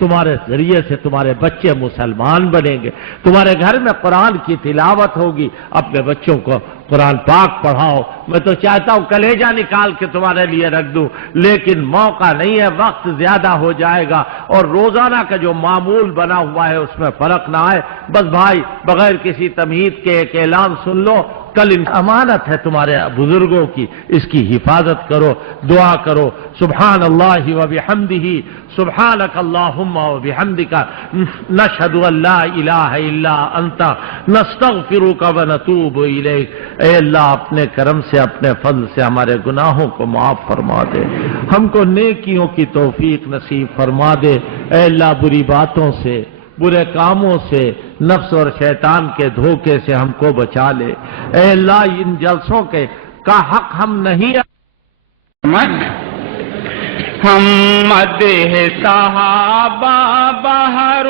تمہارے ذریعے سے تمہارے بچے مسلمان بنیں گے، تمہارے گھر میں قرآن کی تلاوت ہوگی، اپنے بچوں کو قرآن پاک پڑھاؤ۔ میں تو چاہتا ہوں کلیجہ نکال کے تمہارے لیے رکھ دوں، لیکن موقع نہیں ہے، وقت زیادہ ہو جائے گا، اور روزانہ کا جو معمول بنا ہوا ہے اس میں فرق نہ آئے۔ بس بھائی بغیر کسی تمہید کے ایک اعلان سن لو، کل امانت ہے تمہارے بزرگوں کی، اس کی حفاظت کرو، دعا کرو۔ سبحان اللہ و بحمدہ، سبحانک اللہم و بحمدک، نشہد ان لا الہ الا انت، نستغفرک و نتوب الیک۔ اے اللہ اپنے کرم سے، اپنے فضل سے ہمارے گناہوں کو معاف فرما دے، ہم کو نیکیوں کی توفیق نصیب فرما دے۔ اے اللہ بری باتوں سے، برے کاموں سے، نفس اور شیطان کے دھوکے سے ہم کو بچا لے۔ اے اللہ ان جلسوں کا حق ہم نہیں ہم مدح صحابہ بہر